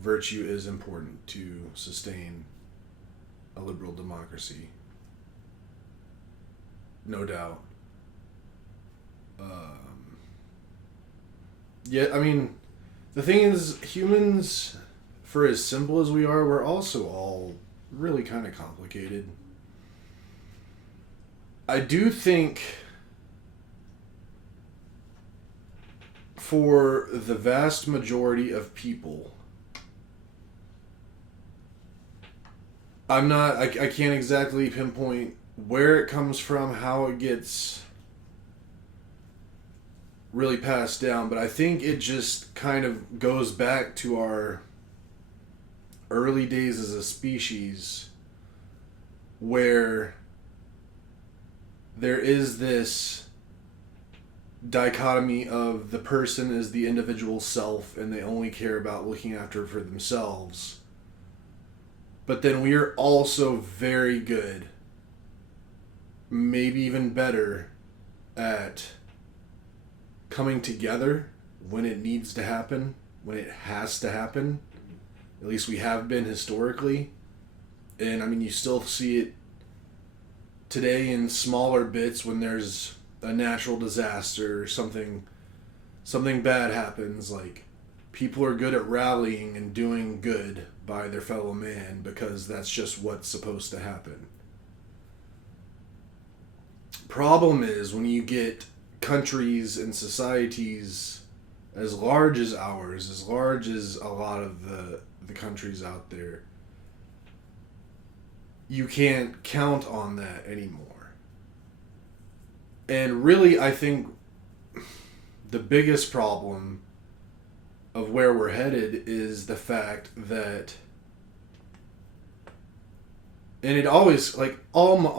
virtue is important to sustain a liberal democracy. No doubt. Yeah, I mean, the thing is, humans, for as simple as we are, we're also all really kind of complicated. I do think for the vast majority of people, I can't exactly pinpoint where it comes from, how it gets really passed down, but I think it just kind of goes back to our early days as a species, where there is this dichotomy of the person as the individual self and they only care about looking after for themselves. But then we are also very good, maybe even better, at coming together when it needs to happen, when it has to happen. At least we have been historically. And I mean, you still see it today in smaller bits when there's a natural disaster or something bad happens. Like, people are good at rallying and doing good by their fellow man because that's just what's supposed to happen. Problem is when you get countries and societies as large as ours, as large as a lot of the countries out there, you can't count on that anymore. And really, I think the biggest problem of where we're headed is the fact that, and it always, like, almost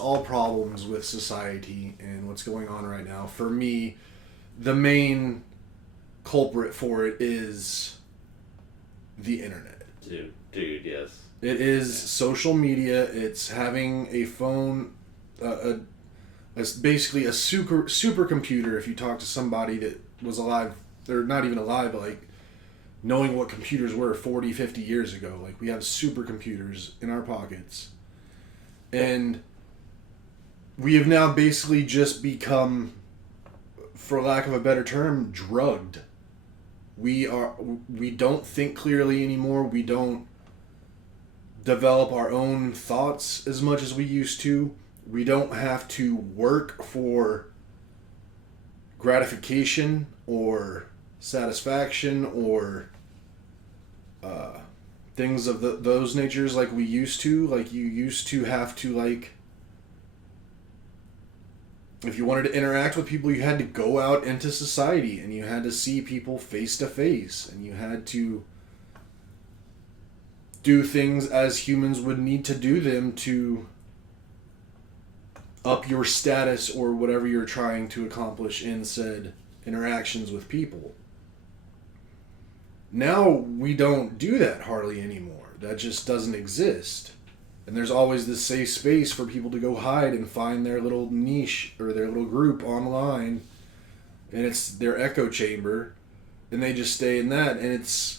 all problems with society and what's going on right now, for me, the main culprit for it is the internet. Dude, yes. It is social media. It's having a phone, basically a supercomputer. If you talk to somebody that was alive, they're not even alive, but like knowing what computers were 40, 50 years ago. Like we have supercomputers in our pockets. And we have now basically just become, for lack of a better term, drugged. We don't think clearly anymore. We don't develop our own thoughts as much as we used to. We don't have to work for gratification or satisfaction or things of those natures like we used to. Like you used to have to, like, if you wanted to interact with people, you had to go out into society and you had to see people face to face and you had to do things as humans would need to do them to up your status or whatever you're trying to accomplish in said interactions with people. Now we don't do that hardly anymore. That just doesn't exist. And there's always this safe space for people to go hide and find their little niche or their little group online. And it's their echo chamber. And they just stay in that. And it's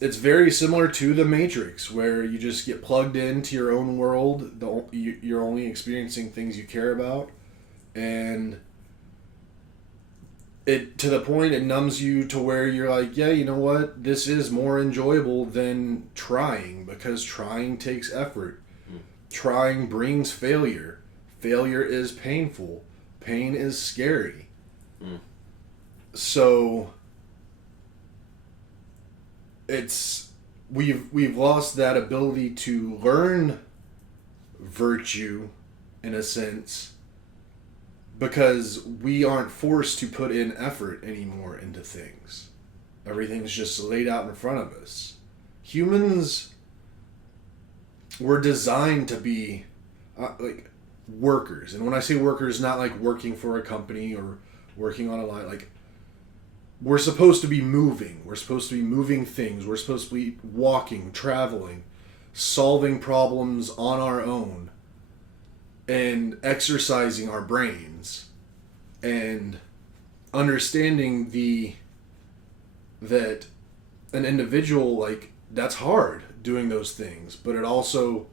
very similar to The Matrix, where you just get plugged into your own world. You're only experiencing things you care about. And it, to the point, it numbs you to where you're like, yeah, you know what? This is more enjoyable than trying, because trying takes effort. Trying brings failure. Failure is painful. Pain is scary. So we've lost that ability to learn virtue in a sense, because we aren't forced to put in effort anymore into things. Everything's just laid out in front of us. Humans were designed to be like workers. And when I say workers, not like working for a company or working on a line. Like, we're supposed to be moving. We're supposed to be moving things. We're supposed to be walking, traveling, solving problems on our own, and exercising our brains, and understanding that an individual, like, that's hard doing those things, but it also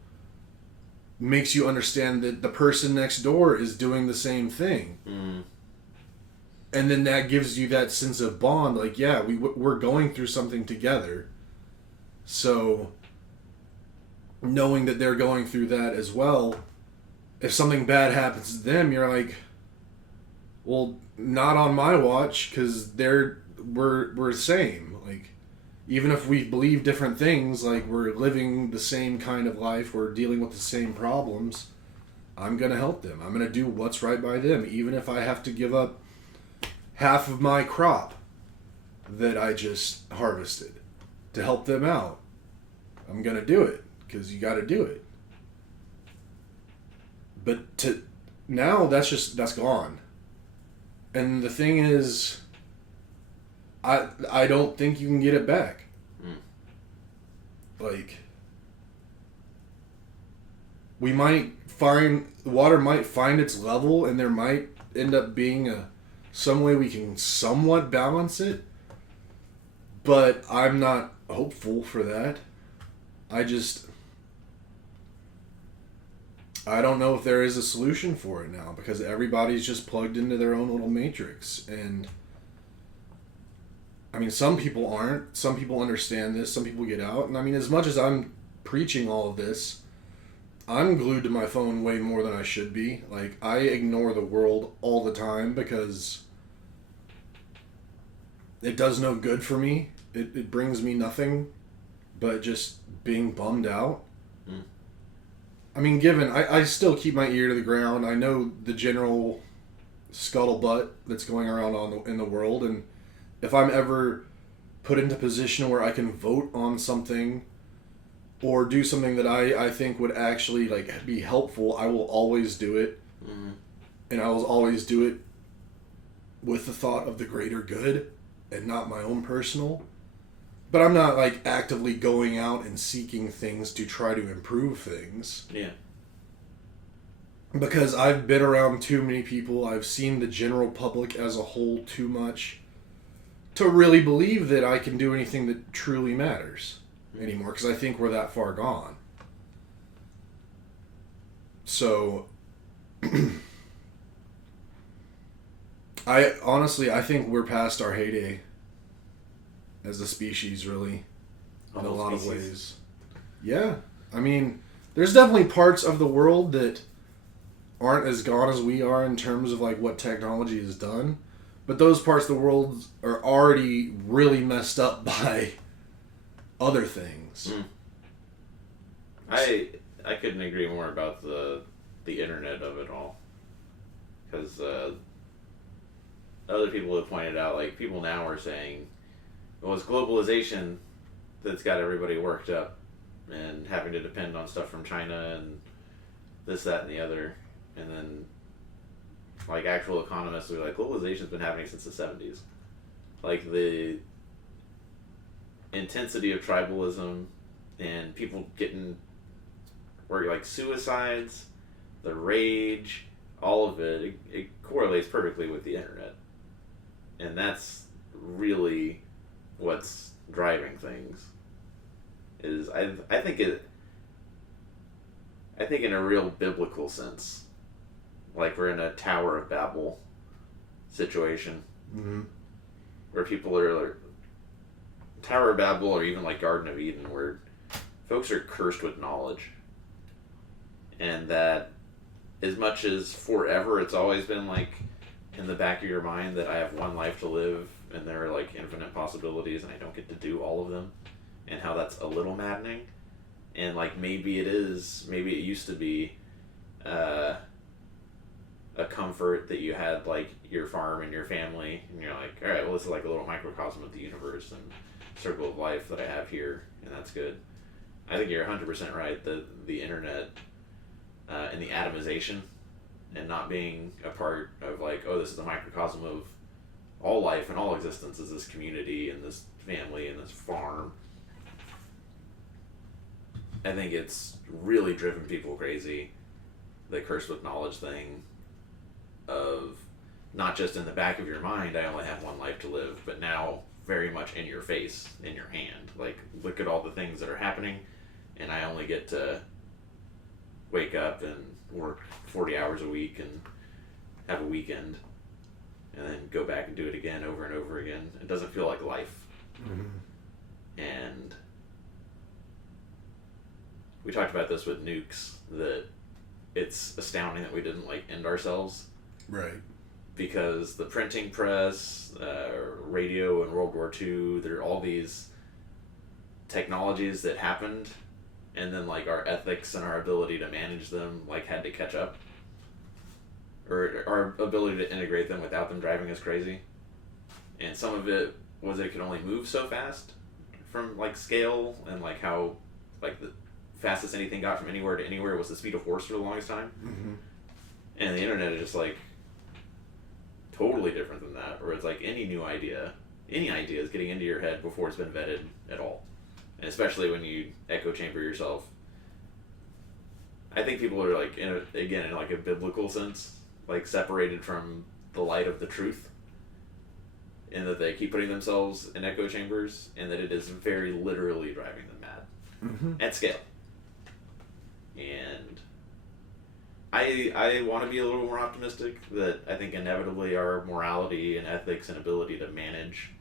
makes you understand that the person next door is doing the same thing. And then that gives you that sense of bond, like, yeah, we're going through something together. So knowing that they're going through that as well, if something bad happens to them, you're like, well, not on my watch, because we're the same. Like, even if we believe different things, like, we're living the same kind of life, we're dealing with the same problems, I'm going to help them. I'm going to do what's right by them, even if I have to give up half of my crop that I just harvested to help them out. I'm going to do it, because you got to do it. But now that's gone. And the thing is, I don't think you can get it back. Like, we might find, the water might find its level, and there might end up being some way we can somewhat balance it, but I'm not hopeful for that. I don't know if there is a solution for it now, because everybody's just plugged into their own little matrix. And I mean, some people aren't. Some people understand this. Some people get out. And I mean, as much as I'm preaching all of this, I'm glued to my phone way more than I should be. Like, I ignore the world all the time because it does no good for me. It brings me nothing but just being bummed out. I mean, given, I still keep my ear to the ground. I know the general scuttlebutt that's going around in the world, and if I'm ever put into a position where I can vote on something or do something that I think would actually, like, be helpful, I will always do it. And I will always do it with the thought of the greater good and not my own personal. But I'm not like actively going out and seeking things to try to improve things. Yeah. Because I've been around too many people, I've seen the general public as a whole too much to really believe that I can do anything that truly matters anymore, because I think we're that far gone. So, I think we're past our heyday as a species, really, in a lot of ways. Yeah. I mean, there's definitely parts of the world that aren't as gone as we are in terms of like what technology has done, but those parts of the world are already really messed up by other things. I couldn't agree more about the internet of it all, because other people have pointed out, like, people now are saying, well, it's globalization that's got everybody worked up and having to depend on stuff from China and this, that, and the other. And then, like, actual economists are like, globalization's been happening since the 70s. Like, the intensity of tribalism and people getting, or like suicides, the rage, all of it, it correlates perfectly with the internet. And that's really what's driving things. Is I think in a real biblical sense, like we're in a Tower of Babel situation, where people are like, Tower of Babel, or even like Garden of Eden, where folks are cursed with knowledge, and that as much as forever it's always been like in the back of your mind that I have one life to live and there are like infinite possibilities and I don't get to do all of them, and how that's a little maddening. And like maybe it used to be a comfort that you had like your farm and your family, and you're like, all right, well, this is like a little microcosm of the universe and circle of life that I have here, and that's good. I think you're 100% right that the internet and the atomization and not being a part of like, oh, this is a microcosm of all life and all existence, is this community and this family and this farm. I think it's really driven people crazy, the curse with knowledge thing, of not just in the back of your mind, I only have one life to live, but now very much in your face, in your hand. Like, look at all the things that are happening, and I only get to wake up and work 40 hours a week and have a weekend, and then go back and do it again over and over again. It doesn't feel like life. And we talked about this with nukes, that it's astounding that we didn't like end ourselves. Right. Because the printing press, radio in World War II, there are all these technologies that happened, and then like our ethics and our ability to manage them like had to catch up, or our ability to integrate them without them driving us crazy. And some of it was it could only move so fast from like scale, and like how like the fastest anything got from anywhere to anywhere was the speed of horse for the longest time. And the internet is just like totally different than that, where it's like any idea is getting into your head before it's been vetted at all. And especially when you echo chamber yourself, I think people are like in like a biblical sense, like separated from the light of the truth, in that they keep putting themselves in echo chambers, and that it is very literally driving them mad at scale. And I want to be a little more optimistic, that I think inevitably our morality and ethics and ability to manage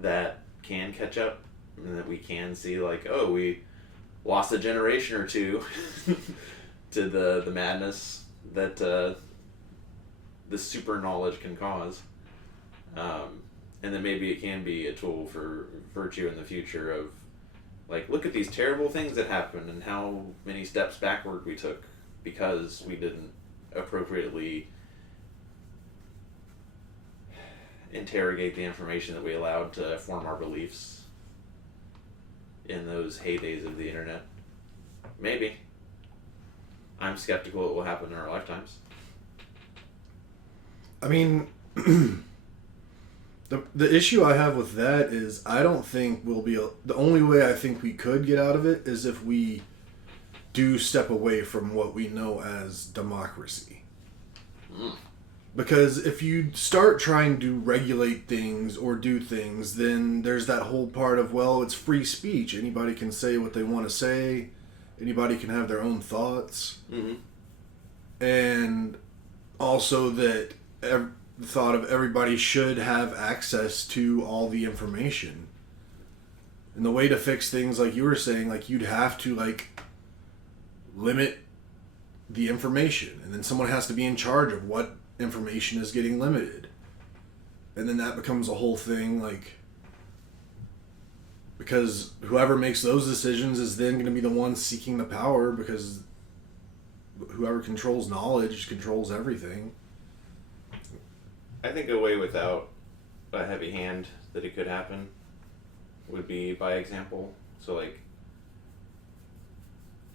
that can catch up, and that we can see like, oh, we lost a generation or two to the madness that the super knowledge can cause, and then maybe it can be a tool for virtue in the future of like, look at these terrible things that happened and how many steps backward we took because we didn't appropriately interrogate the information that we allowed to form our beliefs in those heydays of the internet. Maybe. I'm skeptical it will happen in our lifetimes. I mean, The issue I have with that is I don't think we'll be... The only way I think we could get out of it is if we do step away from what we know as democracy. Because if you start trying to regulate things or do things, then there's that whole part of, well, it's free speech. Anybody can say what they want to say. Anybody can have their own thoughts. Mm-hmm. And also that the thought of everybody should have access to all the information. And the way to fix things, like you were saying, like you'd have to like limit the information, and then someone has to be in charge of what information is getting limited, and then that becomes a whole thing, like, because whoever makes those decisions is then going to be the one seeking the power, because whoever controls knowledge controls everything. I think a way without a heavy hand that it could happen would be by example. So, like,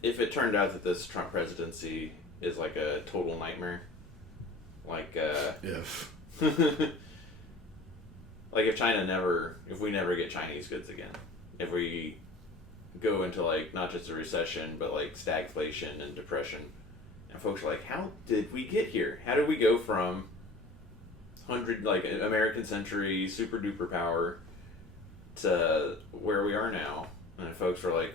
if it turned out that this Trump presidency is like a total nightmare, like, If. like if we never get Chinese goods again, if we go into like not just a recession but like stagflation and depression, and folks are like, how did we get here? How did we go from American century super duper power to where we are now? And folks were like,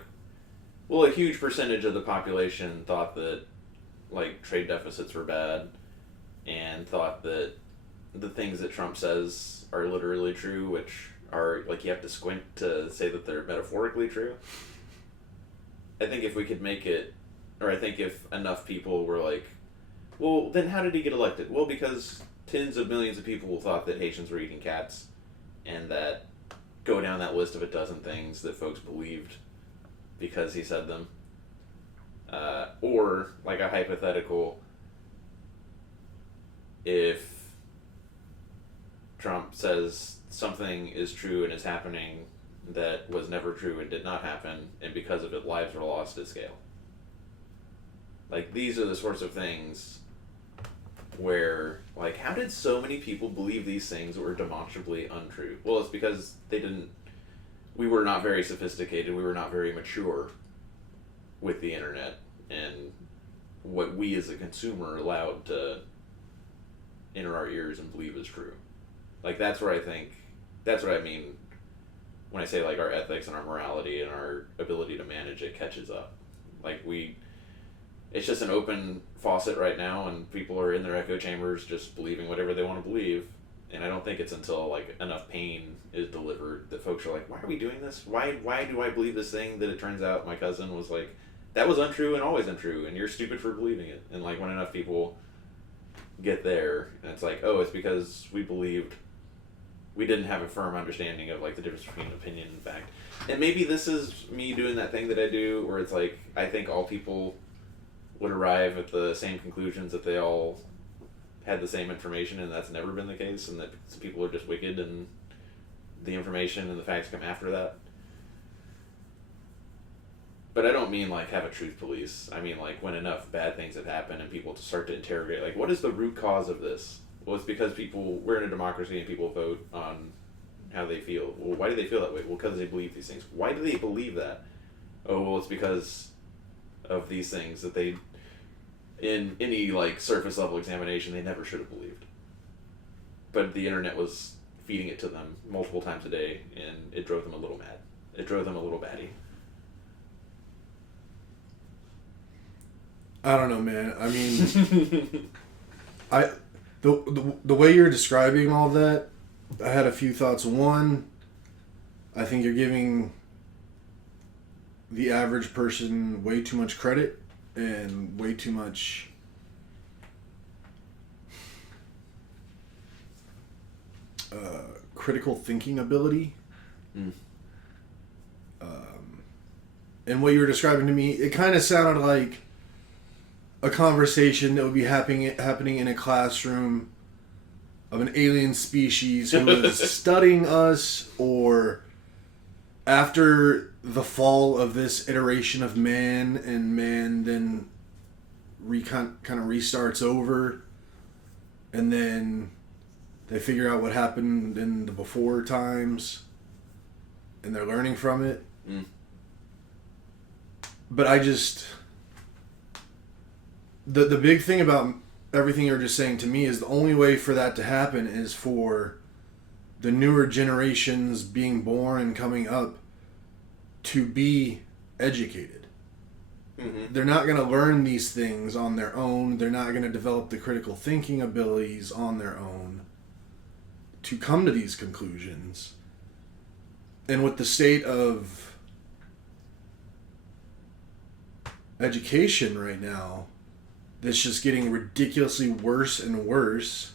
well, a huge percentage of the population thought that like trade deficits were bad, and thought that the things that Trump says are literally true, which are like you have to squint to say that they're metaphorically true. I think if we could make it, or I think if enough people were like, well, then how did he get elected? Well, because tens of millions of people thought that Haitians were eating cats, and that go down that list of a dozen things that folks believed because he said them. Or, like a hypothetical, if Trump says something is true and is happening that was never true and did not happen, and because of it lives were lost at scale. Like, these are the sorts of things where, like, how did so many people believe these things that were demonstrably untrue? Well, it's because we were not very sophisticated, we were not very mature with the internet, and what we as a consumer are allowed to enter our ears and believe is true. Like, that's what I mean when I say, like, our ethics and our morality and our ability to manage it catches up. Like, it's just an open faucet right now, and people are in their echo chambers just believing whatever they want to believe. And I don't think it's until, like, enough pain is delivered that folks are like, why are we doing this? Why do I believe this thing that it turns out my cousin was like, that was untrue and always untrue, and you're stupid for believing it. And, like, when enough people get there, and it's like, oh, it's because we didn't have a firm understanding of, like, the difference between opinion and fact. And maybe this is me doing that thing that I do, where it's like, I think all people would arrive at the same conclusions, that they all had the same information, and that's never been the case, and that people are just wicked, and the information and the facts come after that. But I don't mean, like, have a truth police. I mean, like, when enough bad things have happened and people start to interrogate, like, what is the root cause of this? Well, it's because we're in a democracy and people vote on how they feel. Well, why do they feel that way? Well, because they believe these things. Why do they believe that? Oh, well, it's because of these things that they, in any, like, surface level examination, they never should have believed. But the internet was feeding it to them multiple times a day, and it drove them a little mad. It drove them a little batty. I don't know, man. I mean, the way you're describing all that, I had a few thoughts. One, I think you're giving the average person way too much credit and way too much critical thinking ability. And what you were describing to me, it kind of sounded like a conversation that would be happening in a classroom of an alien species who was studying us, or after the fall of this iteration of man, and man then kind of restarts over, and then They figure out what happened in the before times, and they're learning from it. Mm. But I just... The big thing about everything you're just saying to me is the only way for that to happen is for the newer generations being born and coming up to be educated. Mm-hmm. They're not going to learn these things on their own. They're not going to develop the critical thinking abilities on their own to come to these conclusions. And with the state of education right now, that's just getting ridiculously worse and worse.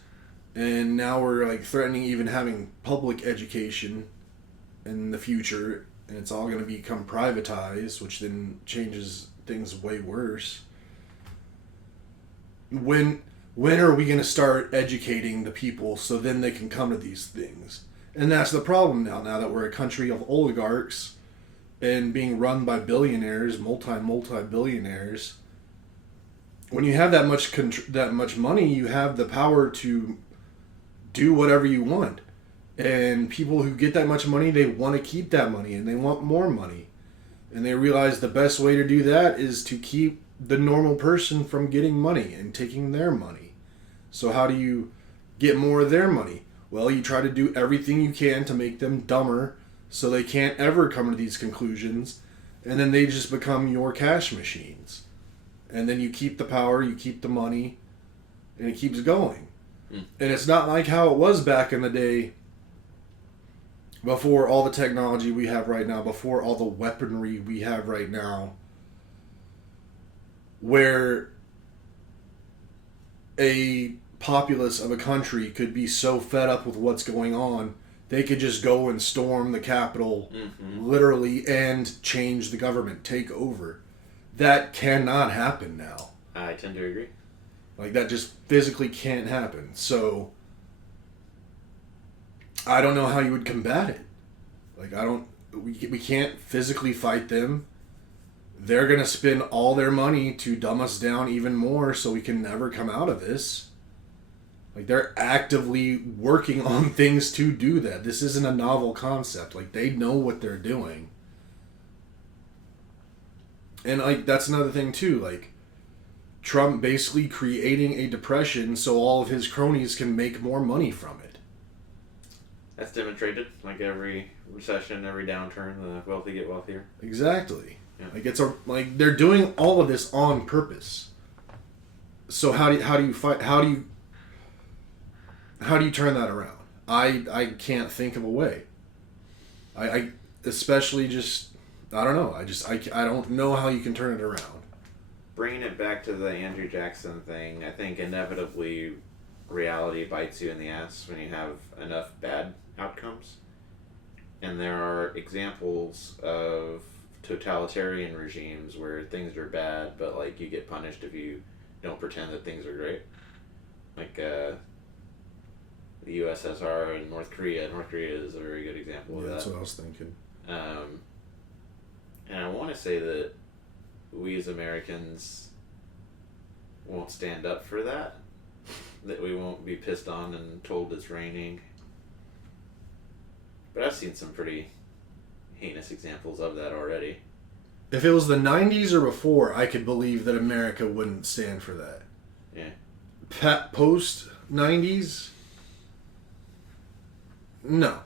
And now we're like threatening even having public education in the future, and it's all going to become privatized, which then changes things way worse. When are we going to start educating the people so then they can come to these things? And that's the problem now that we're a country of oligarchs and being run by billionaires, multi-billionaires. When you have that much money, you have the power to do whatever you want. And people who get that much money, they want to keep that money and they want more money. And they realize the best way to do that is to keep the normal person from getting money and taking their money. So how do you get more of their money? Well, you try to do everything you can to make them dumber so they can't ever come to these conclusions. And then they just become your cash machines. And then you keep the power, you keep the money, and it keeps going. Mm. And it's not like how it was back in the day before all the technology we have right now, before all the weaponry we have right now, where a populace of a country could be so fed up with what's going on, they could just go and storm the Capitol, Mm-hmm. literally, and change the government, take over. That cannot happen now. I tend to agree. Like, that just physically can't happen. So, I don't know how you would combat it. Like, we can't physically fight them. They're going to spend all their money to dumb us down even more so we can never come out of this. Like, they're actively working on things to do that. This isn't a novel concept. Like, they know what they're doing. And, like, that's another thing, too. Like, Trump basically creating a depression so all of his cronies can make more money from it. That's demonstrated. Like every recession, every downturn, the wealthy get wealthier. Exactly. Yeah. Like they're doing all of this on purpose. So how do you turn that around? I can't think of a way. I especially just I don't know. I don't know how you can turn it around. Bringing it back to the Andrew Jackson thing, I think inevitably reality bites you in the ass when you have enough bad outcomes. And there are examples of totalitarian regimes where things are bad, but like you get punished if you don't pretend that things are great. Like the USSR and North Korea. North Korea is a very good example of that. That's what I was thinking. And I want to say that we as Americans won't stand up for that. That we won't be pissed on and told it's raining. But I've seen some pretty heinous examples of that already. If it was the 90s or before, I could believe that America wouldn't stand for that. Yeah. Post 90s, no.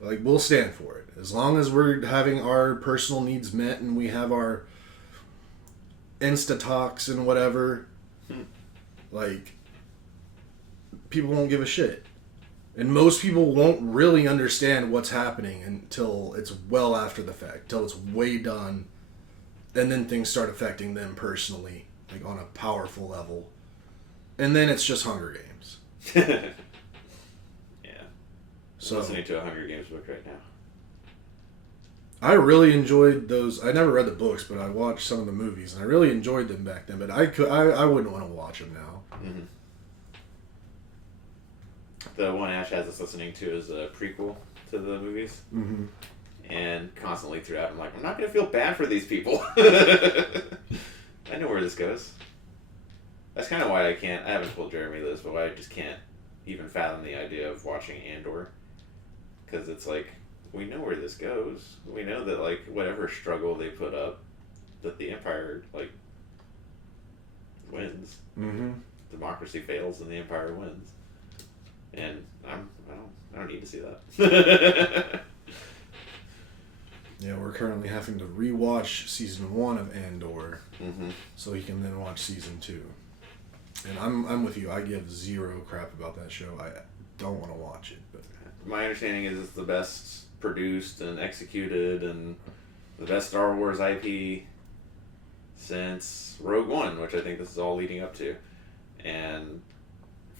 Like, we'll stand for it. As long as we're having our personal needs met and we have our Insta-talks and whatever, like, people won't give a shit. And most people won't really understand what's happening until it's well after the fact, till it's way done, and then things start affecting them personally, like on a powerful level. And then it's just Hunger Games. Yeah. So I'm listening to a Hunger Games book right now. I really enjoyed those. I never read the books, but I watched some of the movies, and I really enjoyed them back then. But I wouldn't want to watch them now. Mm-hmm. The one Ash has us listening to is a prequel to the movies. Mm-hmm. And constantly throughout, I'm like, I'm not going to feel bad for these people. I know where this goes. That's kind of why I haven't told Jeremy this, but why I just can't even fathom the idea of watching Andor, because it's like, we know where this goes. We know that, like, whatever struggle they put up, that the Empire, like, wins. Mm-hmm. Democracy fails and the Empire wins. And I don't need to see that. Yeah, we're currently having to rewatch season 1 of Andor, Mm-hmm. so he can then watch season 2. And I'm with you. I give zero crap about that show. I don't want to watch it, but My understanding is it's the best produced and executed and the best Star Wars IP since Rogue One, which I think this is all leading up to. And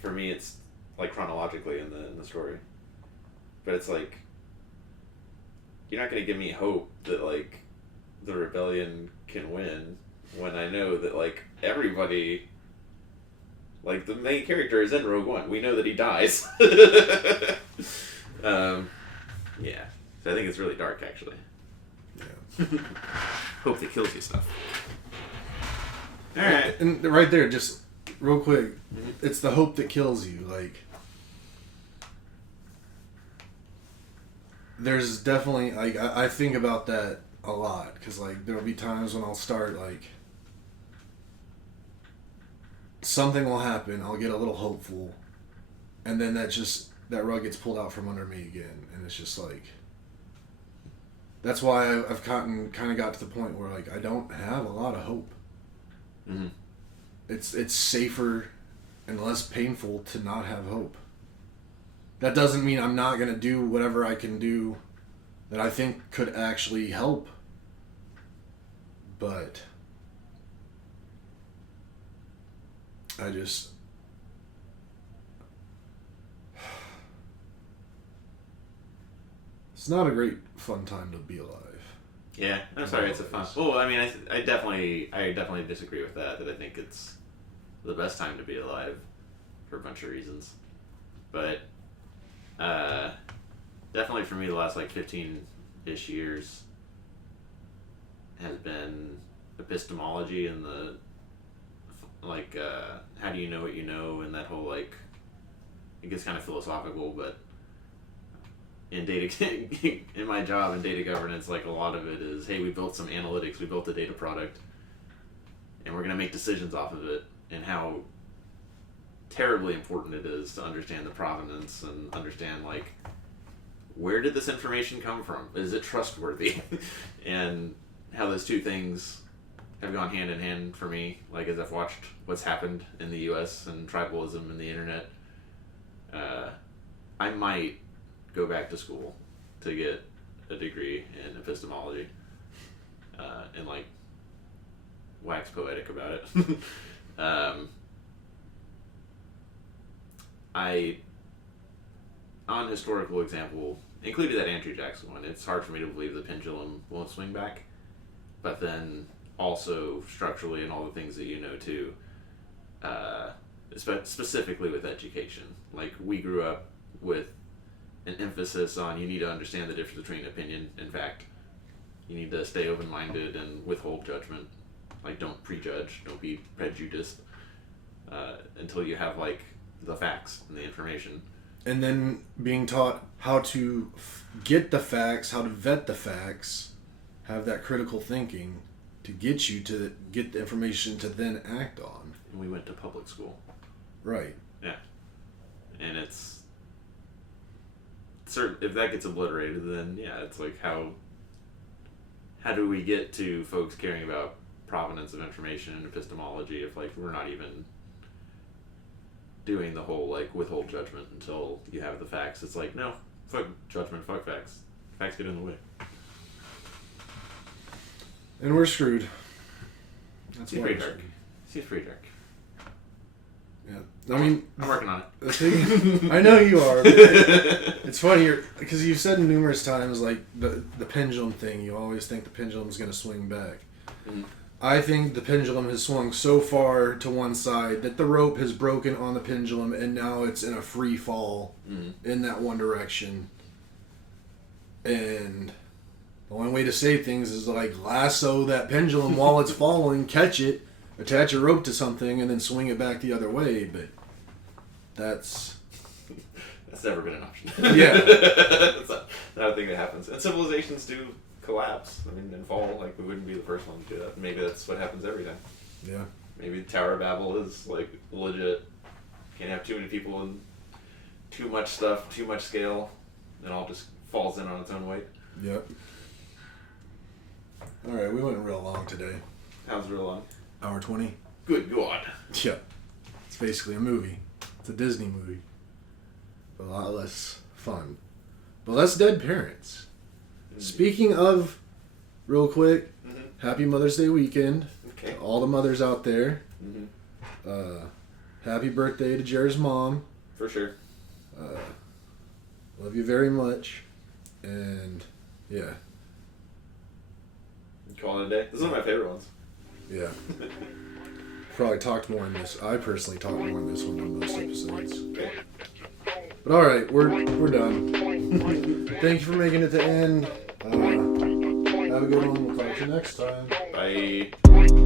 for me, it's like chronologically in the story. But it's like, you're not going to give me hope that, like, the rebellion can win when I know that, like, everybody, like, the main character is in Rogue One. We know that he dies. Yeah. So I think it's really dark, actually. yeah. Hope that kills you stuff. Alright. And right there, just real quick, Mhm. it's the hope that kills you. Like, there's definitely, like, I think about that a lot, because, like, there'll be times when I'll start, like, something will happen, I'll get a little hopeful, and then that rug gets pulled out from under me again, and it's just like, that's why I've kind of got to the point where, like, I don't have a lot of hope. Mm-hmm. It's safer and less painful to not have hope. That doesn't mean I'm not going to do whatever I can do that I think could actually help. But I just... It's not a great fun time to be alive. Yeah, I'm sorry, it's a fun... Well, I mean, I definitely disagree with that I think it's the best time to be alive for a bunch of reasons. But, definitely for me, the last, like, 15-ish years has been epistemology and the, like, how do you know what you know, and that whole, like, it gets kind of philosophical, but in in my job in data governance, like, a lot of it is, hey, we built some analytics, we built a data product, and we're going to make decisions off of it, and how terribly important it is to understand the provenance and understand, like, where did this information come from? Is it trustworthy? And how those two things have gone hand in hand for me, like, as I've watched what's happened in the US and tribalism and the internet. I might go back to school to get a degree in epistemology, and, like, wax poetic about it. On historical example, included that Andrew Jackson one, it's hard for me to believe the pendulum won't swing back, but then also structurally and all the things that you know too, specifically with education. Like, we grew up with an emphasis on, you need to understand the difference between opinion and fact. You need to stay open-minded and withhold judgment. Like, don't prejudge, don't be prejudiced, until you have, like, the facts and the information. And then being taught how to get the facts, how to vet the facts, have that critical thinking to get you to get the information to then act on. And we went to public school. Right. Yeah. And it's certain, if that gets obliterated, then yeah, it's like, how do we get to folks caring about provenance of information and epistemology if, like, we're not even doing the whole, like, withhold judgment until you have the facts? It's like, no, fuck judgment, fuck facts. Facts get in the way. And we're screwed. That's Seems why pretty we're dark. screwed. Seems pretty dark. Yeah. I mean, I'm working on the it. thing, I know you are. But it's funny, because you've said numerous times, like, the pendulum thing, you always think the pendulum's going to swing back. Mhm. I think the pendulum has swung so far to one side that the rope has broken on the pendulum, and now it's in a free fall in that one direction. And the only way to save things is to, like, lasso that pendulum while it's falling, catch it, attach a rope to something, and then swing it back the other way. But that's That's never been an option. Yeah. It's not a thing that happens. And civilizations do collapse. I mean, and fall. Like, we wouldn't be the first one to do that. Maybe that's what happens every time. Yeah. Maybe the Tower of Babel is, like, legit. Can't have too many people and too much stuff, too much scale. It all just falls in on its own weight. Yep. All right, we went real long today. How's real long? Hour 20. Good God. Yeah. It's basically a movie. It's a Disney movie. But a lot less fun. But less dead parents. Speaking of, real quick, happy Mother's Day weekend. Okay. To all the mothers out there. Mm-hmm. Happy birthday to Jared's mom. For sure. Love you very much. And, yeah. Call it a day. This is one of my favorite ones. Yeah. Probably talked more in this. I personally talked more in this one than most episodes. Okay. But alright, we're done. Thank you for making it to end. Have a good one. We'll talk to you next time. Bye.